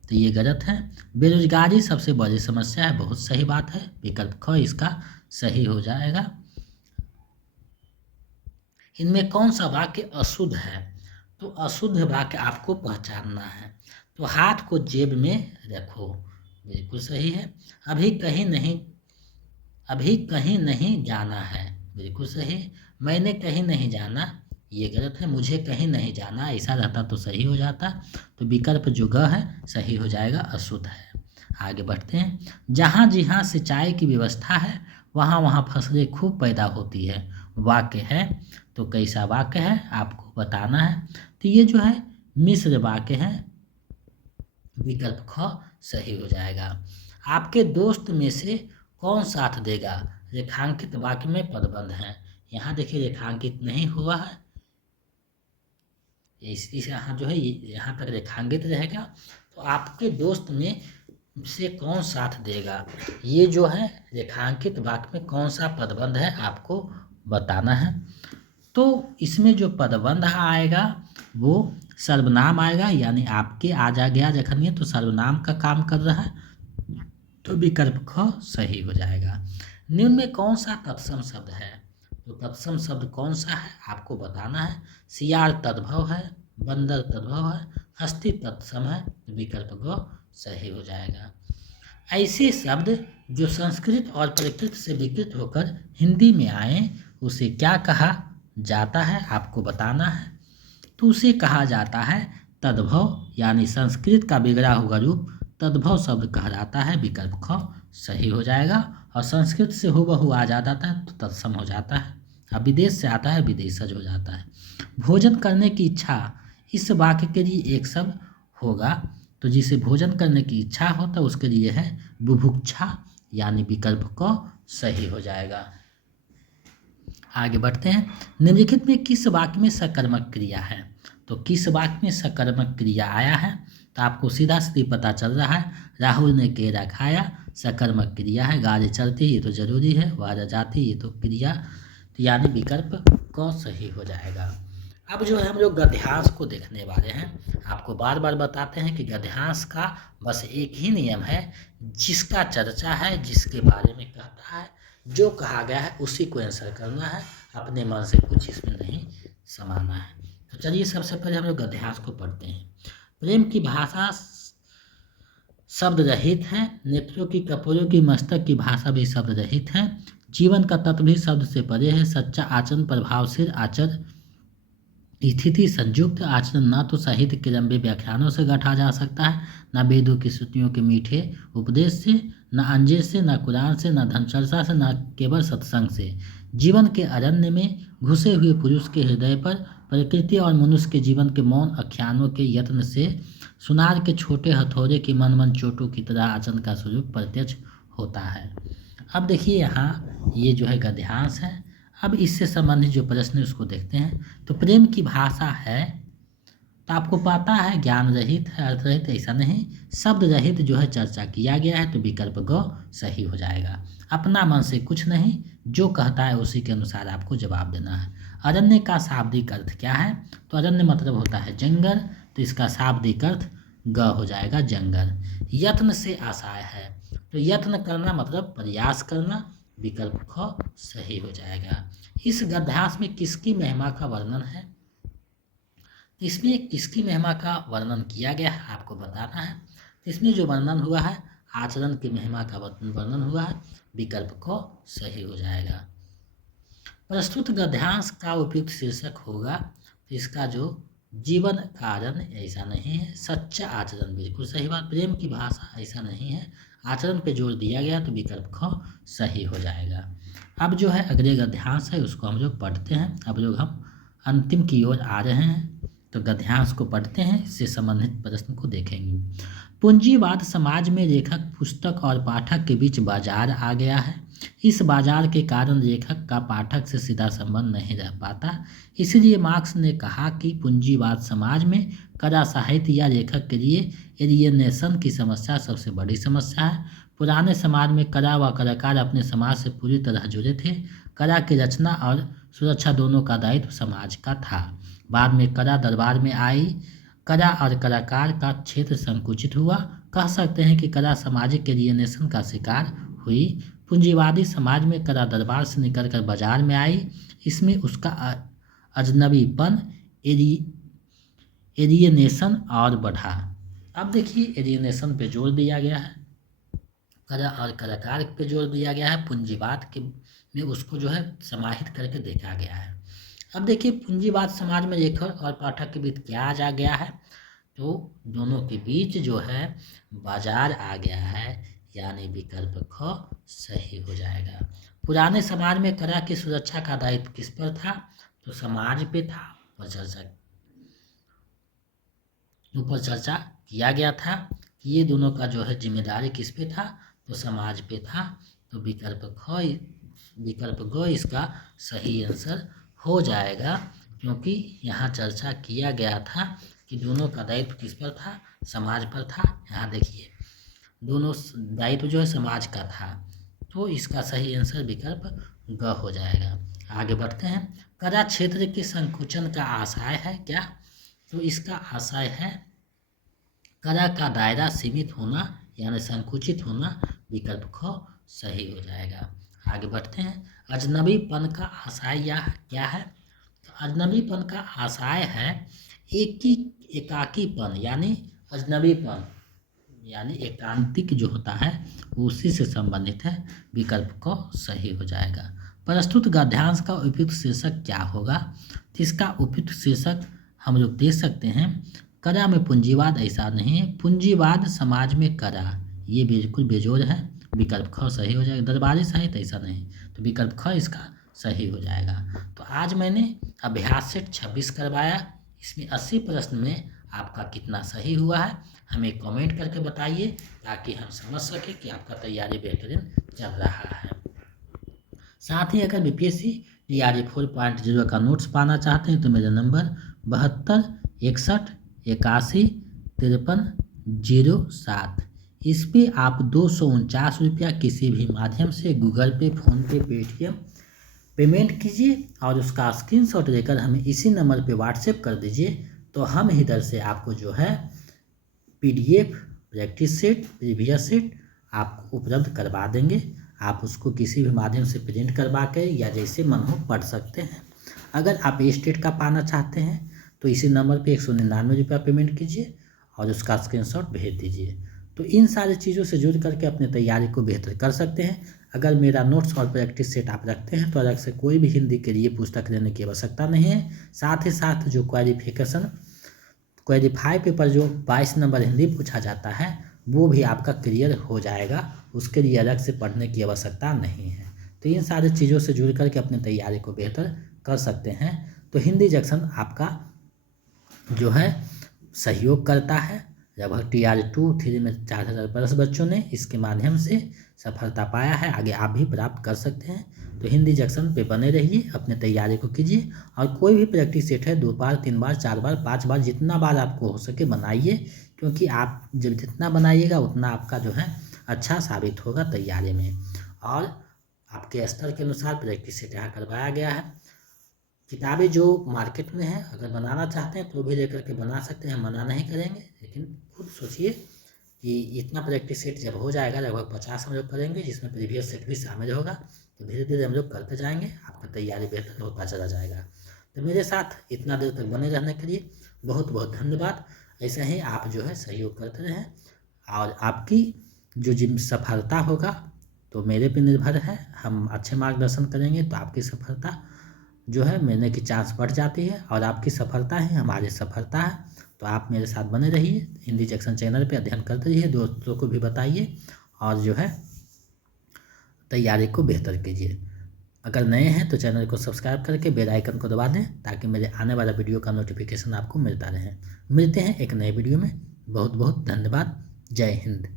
तो ये गलत है। बेरोजगारी सबसे बड़ी समस्या है, बहुत सही बात है, विकल्प ख इसका सही हो जाएगा। इनमें कौन सा वाक्य अशुद्ध है? तो अशुद्ध वाक्य आपको पहचानना है। तो हाथ को जेब में रखो, बिल्कुल सही है। अभी कहीं नहीं अभी कहीं नहीं जाना है, बिल्कुल सही। मैंने कहीं नहीं जाना, ये गलत है। मुझे कहीं नहीं जाना, ऐसा रहता तो सही हो जाता। तो विकल्प जो ग है सही हो जाएगा, अशुद्ध है। आगे बढ़ते हैं। जहाँ जहाँ सिंचाई की व्यवस्था है वहाँ वहाँ फसलें खूब पैदा होती है, वाक्य है। तो कैसा वाक्य है आपको बताना है। तो ये जो है मिश्र वाक्य है, विकल्प ख सही हो जाएगा। आपके दोस्त में से कौन साथ देगा? रेखांकित वाक्य में पदबंध है। यहाँ देखिए रेखांकित नहीं हुआ है, इस यहाँ जो है यहाँ तक रेखांकित रहेगा। तो आपके दोस्त में से कौन साथ देगा, ये जो है रेखांकित वाक्य में कौन सा पदबंध है आपको बताना है। तो इसमें जो पदबंध आएगा वो सर्वनाम आएगा, यानी आपके आ जा गया जखन ये तो सर्वनाम का काम कर रहा है, तो विकल्प ख सही हो जाएगा। निम्न में कौन सा तत्सम शब्द है? तो तत्सम शब्द कौन सा है आपको बताना है। सियार तद्भव है, बंदर तद्भव है, हस्ती तत्सम है, तो विकल्प ग सही हो जाएगा। ऐसे शब्द जो संस्कृत और प्राकृत से विकृत होकर हिंदी में आए उसे क्या कहा जाता है आपको बताना है। तो उसे कहा जाता है तद्भव, यानी संस्कृत का बिगड़ा हुआ रूप तद्भव शब्द कहा जाता है, विकल्प ख सही हो जाएगा। और संस्कृत से हूबहू आ जाता है तो तत्सम हो जाता है, अब विदेश से आता है विदेशज हो जाता है। भोजन करने की इच्छा, इस वाक्य के लिए एक शब्द होगा, तो जिसे भोजन करने की इच्छा होता है उसके लिए है बुभुक्षा, यानी विकल्प क सही हो जाएगा। आगे बढ़ते हैं। निम्नलिखित में किस वाक्य में सकर्मक क्रिया है? तो किस वाक्य में सकर्मक क्रिया आया है? तो आपको सीधा सीधी पता चल रहा है, राहुल ने केला खाया, सकर्मक क्रिया है। गाड़ी चलती ये तो जरूरी है, वह जाती ये तो क्रिया, तो यानी विकल्प क सही हो जाएगा। अब जो है हम लोग गद्यांश को देखने वाले हैं। आपको बार बार बताते हैं कि गद्यांश का बस एक ही नियम है, जिसका चर्चा है, जिसके बारे में कहता है, जो कहा गया है उसी को आंसर करना है, अपने मन से कुछ इसमें नहीं समाना है। तो चलिए सबसे पहले हम लोग गद्यांश को पढ़ते हैं। प्रेम की भाषा शब्द रहित है, नेत्रों की कपोरों की मस्तक की भाषा भी शब्द रहित है, जीवन का तत्व भी शब्द से परे है, सच्चा आचरण प्रभावशील आचरण स्थिति संयुक्त आचरण न तो साहित्य के लंबे व्याख्यानों से गढ़ा जा सकता है, न वेदों की श्रुतियों के मीठे उपदेश से, न अंजेश से, न कुरान से, न धनचर्चा से, न केवल सत्संग से। जीवन के अरण्य में घुसे हुए पुरुष के हृदय पर प्रकृति और मनुष्य के जीवन के मौन आख्यानों के यत्न से सुनार के छोटे हथौड़े की मन मन चोटों की तरह आचरण का स्वरूप प्रत्यक्ष होता है। अब देखिए यहाँ ये जो है गद्यांश है। अब इससे संबंधित जो प्रश्न है उसको देखते हैं। तो प्रेम की भाषा है, तो आपको पता है ज्ञान रहित है, अर्थ रहित, ऐसा नहीं, शब्द रहित जो है चर्चा किया गया है, तो विकल्प ग सही हो जाएगा। अपना मन से कुछ नहीं, जो कहता है उसी के अनुसार आपको जवाब देना है। अरण्य का शाब्दिक अर्थ क्या है? तो अरण्य मतलब होता है जंगल, तो इसका शाब्दिक अर्थ ग हो जाएगा, जंगल। यत्न से आशय है, तो यत्न करना मतलब प्रयास करना, विकल्प ख सही हो जाएगा। इस गद्यांश में किसकी महिमा का वर्णन है? इसमें किसकी महिमा का वर्णन किया गया है आपको बताना है। इसमें जो वर्णन हुआ है आचरण की महिमा का वर्णन हुआ है, विकल्प क सही हो जाएगा। प्रस्तुत गद्यांश का उपयुक्त शीर्षक होगा, तो इसका जो जीवन कारण ऐसा नहीं है, सच्चा आचरण बिल्कुल सही बात, प्रेम की भाषा ऐसा नहीं है, आचरण पे जोर दिया गया, तो विकल्प ख सही हो जाएगा। अब जो है अगले गद्यांश है उसको हम लोग पढ़ते हैं। अब लोग हम अंतिम की ओर आ रहे हैं, तो गद्यांश को पढ़ते हैं, इससे संबंधित प्रश्न को देखेंगे। पूंजीवाद समाज में लेखक, पुस्तक और पाठक के बीच बाजार आ गया है। इस बाजार के कारण लेखक का पाठक से सीधा संबंध नहीं रह पाता, इसलिए मार्क्स ने कहा कि पूंजीवाद समाज में कला साहित्य या लेखक के लिए एलियनेशन की समस्या सबसे बड़ी समस्या है। पुराने समाज में कला व कलाकार अपने समाज से पूरी तरह जुड़े थे। कला की रचना और सुरक्षा दोनों का दायित्व समाज का था। बाद में कला दरबार में आई। कला और कलाकार का क्षेत्र संकुचित हुआ। कह सकते हैं कि कला सामाजिक एलियनेशन का शिकार हुई। पूंजीवादी समाज में कला दरबार से निकलकर बाजार में आई। इसमें उसका अजनबीपन, एलियनेशन और बढ़ा। अब देखिए एलियनेशन पे जोर दिया गया है, कला और कलाकार पे जोर दिया गया है। पूंजीवाद के में उसको जो है समाहित करके देखा गया है। अब देखिए पूंजीवाद समाज में लेखक और पाठक के बीच क्या आ गया है, तो दोनों के बीच जो है बाजार आ गया है, यानी विकल्प ख सही हो जाएगा। पुराने समाज में कला की सुरक्षा का दायित्व किस पर था, तो समाज पे था। ऊपर चर्चा किया गया था कि ये दोनों का जो है जिम्मेदारी किस पे था, तो समाज पे था। तो विकल्प ग इसका सही आंसर हो जाएगा, क्योंकि यहाँ चर्चा किया गया था कि दोनों का दायित्व किस पर था, समाज पर था। यहाँ देखिए दोनों दायित्व जो है समाज का था, तो इसका सही आंसर विकल्प ग हो जाएगा। आगे बढ़ते हैं। कला क्षेत्र के संकुचन का आशय है क्या, तो इसका आशय है कला का दायरा सीमित होना, यानी संकुचित होना। विकल्प ख सही हो जाएगा। आगे बढ़ते हैं। अजनबीपन का आशय यह क्या है, तो अजनबीपन का आशय है एकाकीपन, यानी अजनबीपन यानी एकांतिक जो होता है उसी से संबंधित है। विकल्प को सही हो जाएगा। प्रस्तुत गद्यांश का उपयुक्त शीर्षक क्या होगा, तो इसका उपयुक्त शीर्षक हम लोग दे सकते हैं कला में पूंजीवाद ऐसा नहीं है, पूंजीवाद समाज में कला, ये बिल्कुल बेजोड़ है। विकल्प ख सही हो जाएगा। दरबारी साहित्य ऐसा नहीं, तो विकल्प ख इसका सही हो जाएगा। तो आज मैंने अभ्यास सेट 26 करवाया। इसमें 80 प्रश्न में आपका कितना सही हुआ है हमें कमेंट करके बताइए, ताकि हम समझ सकें कि आपका तैयारी बेहतरीन चल रहा है। साथ ही अगर बीपीएससी DRE 4.0 का नोट्स पाना चाहते हैं तो मेरा नंबर 72 61 81 53 07, इस पे आप 249 रुपया किसी भी माध्यम से गूगल पे, फ़ोन पे, पेटीएम पेमेंट कीजिए और उसका स्क्रीनशॉट लेकर हमें इसी नंबर पे व्हाट्सएप कर दीजिए। तो हम इधर से आपको जो है PDF, practice set, previous set आपको उपलब्ध करवा देंगे। आप उसको किसी भी माध्यम से प्रिंट करवा के या जैसे मन हो पढ़ सकते हैं। अगर आप स्टेट का पाना चाहते हैं तो इसी नंबर पे 199 रुपया पेमेंट कीजिए और उसका स्क्रीनशॉट भेज दीजिए। तो इन सारी चीज़ों से जुड़ करके अपने तैयारी को बेहतर कर सकते हैं। अगर मेरा नोट्स और प्रैक्टिस सेट आप रखते हैं तो अलग से कोई भी हिंदी के लिए पुस्तक लेने की आवश्यकता नहीं है। साथ ही साथ जो क्वालिफाई पेपर जो 22 नंबर हिंदी पूछा जाता है वो भी आपका क्लियर हो जाएगा, उसके लिए अलग से पढ़ने की आवश्यकता नहीं है। तो इन सारी चीज़ों से जुड़ करके अपनी तैयारी को बेहतर कर सकते हैं। तो हिंदी जंक्शन आपका जो है सहयोग करता है। लगभग TRE 2-3 में 4000+ बच्चों ने इसके माध्यम से सफलता पाया है। आगे आप भी प्राप्त कर सकते हैं। तो हिंदी जंक्शन पे बने रहिए, अपने तैयारी को कीजिए और कोई भी प्रैक्टिस सेट है 2 बार, 3 बार, 4 बार, 5 बार, जितना बार आपको हो सके बनाइए, क्योंकि आप जब जितना बनाइएगा उतना आपका जो है अच्छा साबित होगा तैयारी में। और आपके स्तर के अनुसार प्रैक्टिस सेट यहाँ करवाया गया है। किताबें जो मार्केट में है अगर बनाना चाहते हैं तो भी लेकर के बना सकते हैं, मना नहीं करेंगे। लेकिन खुद सोचिए कि इतना प्रैक्टिस सेट जब हो जाएगा, लगभग 50 हम लोग करेंगे, जिसमें प्रीवियस सेट भी शामिल होगा, तो धीरे धीरे हम लोग करते जाएंगे, आपका तैयारी बेहतर होता चला जाएगा। तो मेरे साथ इतना देर तक बने रहने के लिए बहुत बहुत धन्यवाद। ऐसे ही आप जो है सहयोग करते रहें और आपकी जो सफलता होगा तो मेरे पे निर्भर है। हम अच्छे मार्गदर्शन करेंगे तो आपकी सफलता जो है मिलने की चांस बढ़ जाती है, और आपकी सफलता ही हमारी सफलता है। तो आप मेरे साथ बने रहिए, हिंदी जंक्शन चैनल पे अध्ययन करते रहिए, दोस्तों को भी बताइए और जो है तैयारी को बेहतर कीजिए। अगर नए हैं तो चैनल को सब्सक्राइब करके बेल आइकन को दबा दें, ताकि मेरे आने वाला वीडियो का नोटिफिकेशन आपको मिलता रहे। मिलते हैं एक नए वीडियो में। बहुत बहुत धन्यवाद। जय हिंद।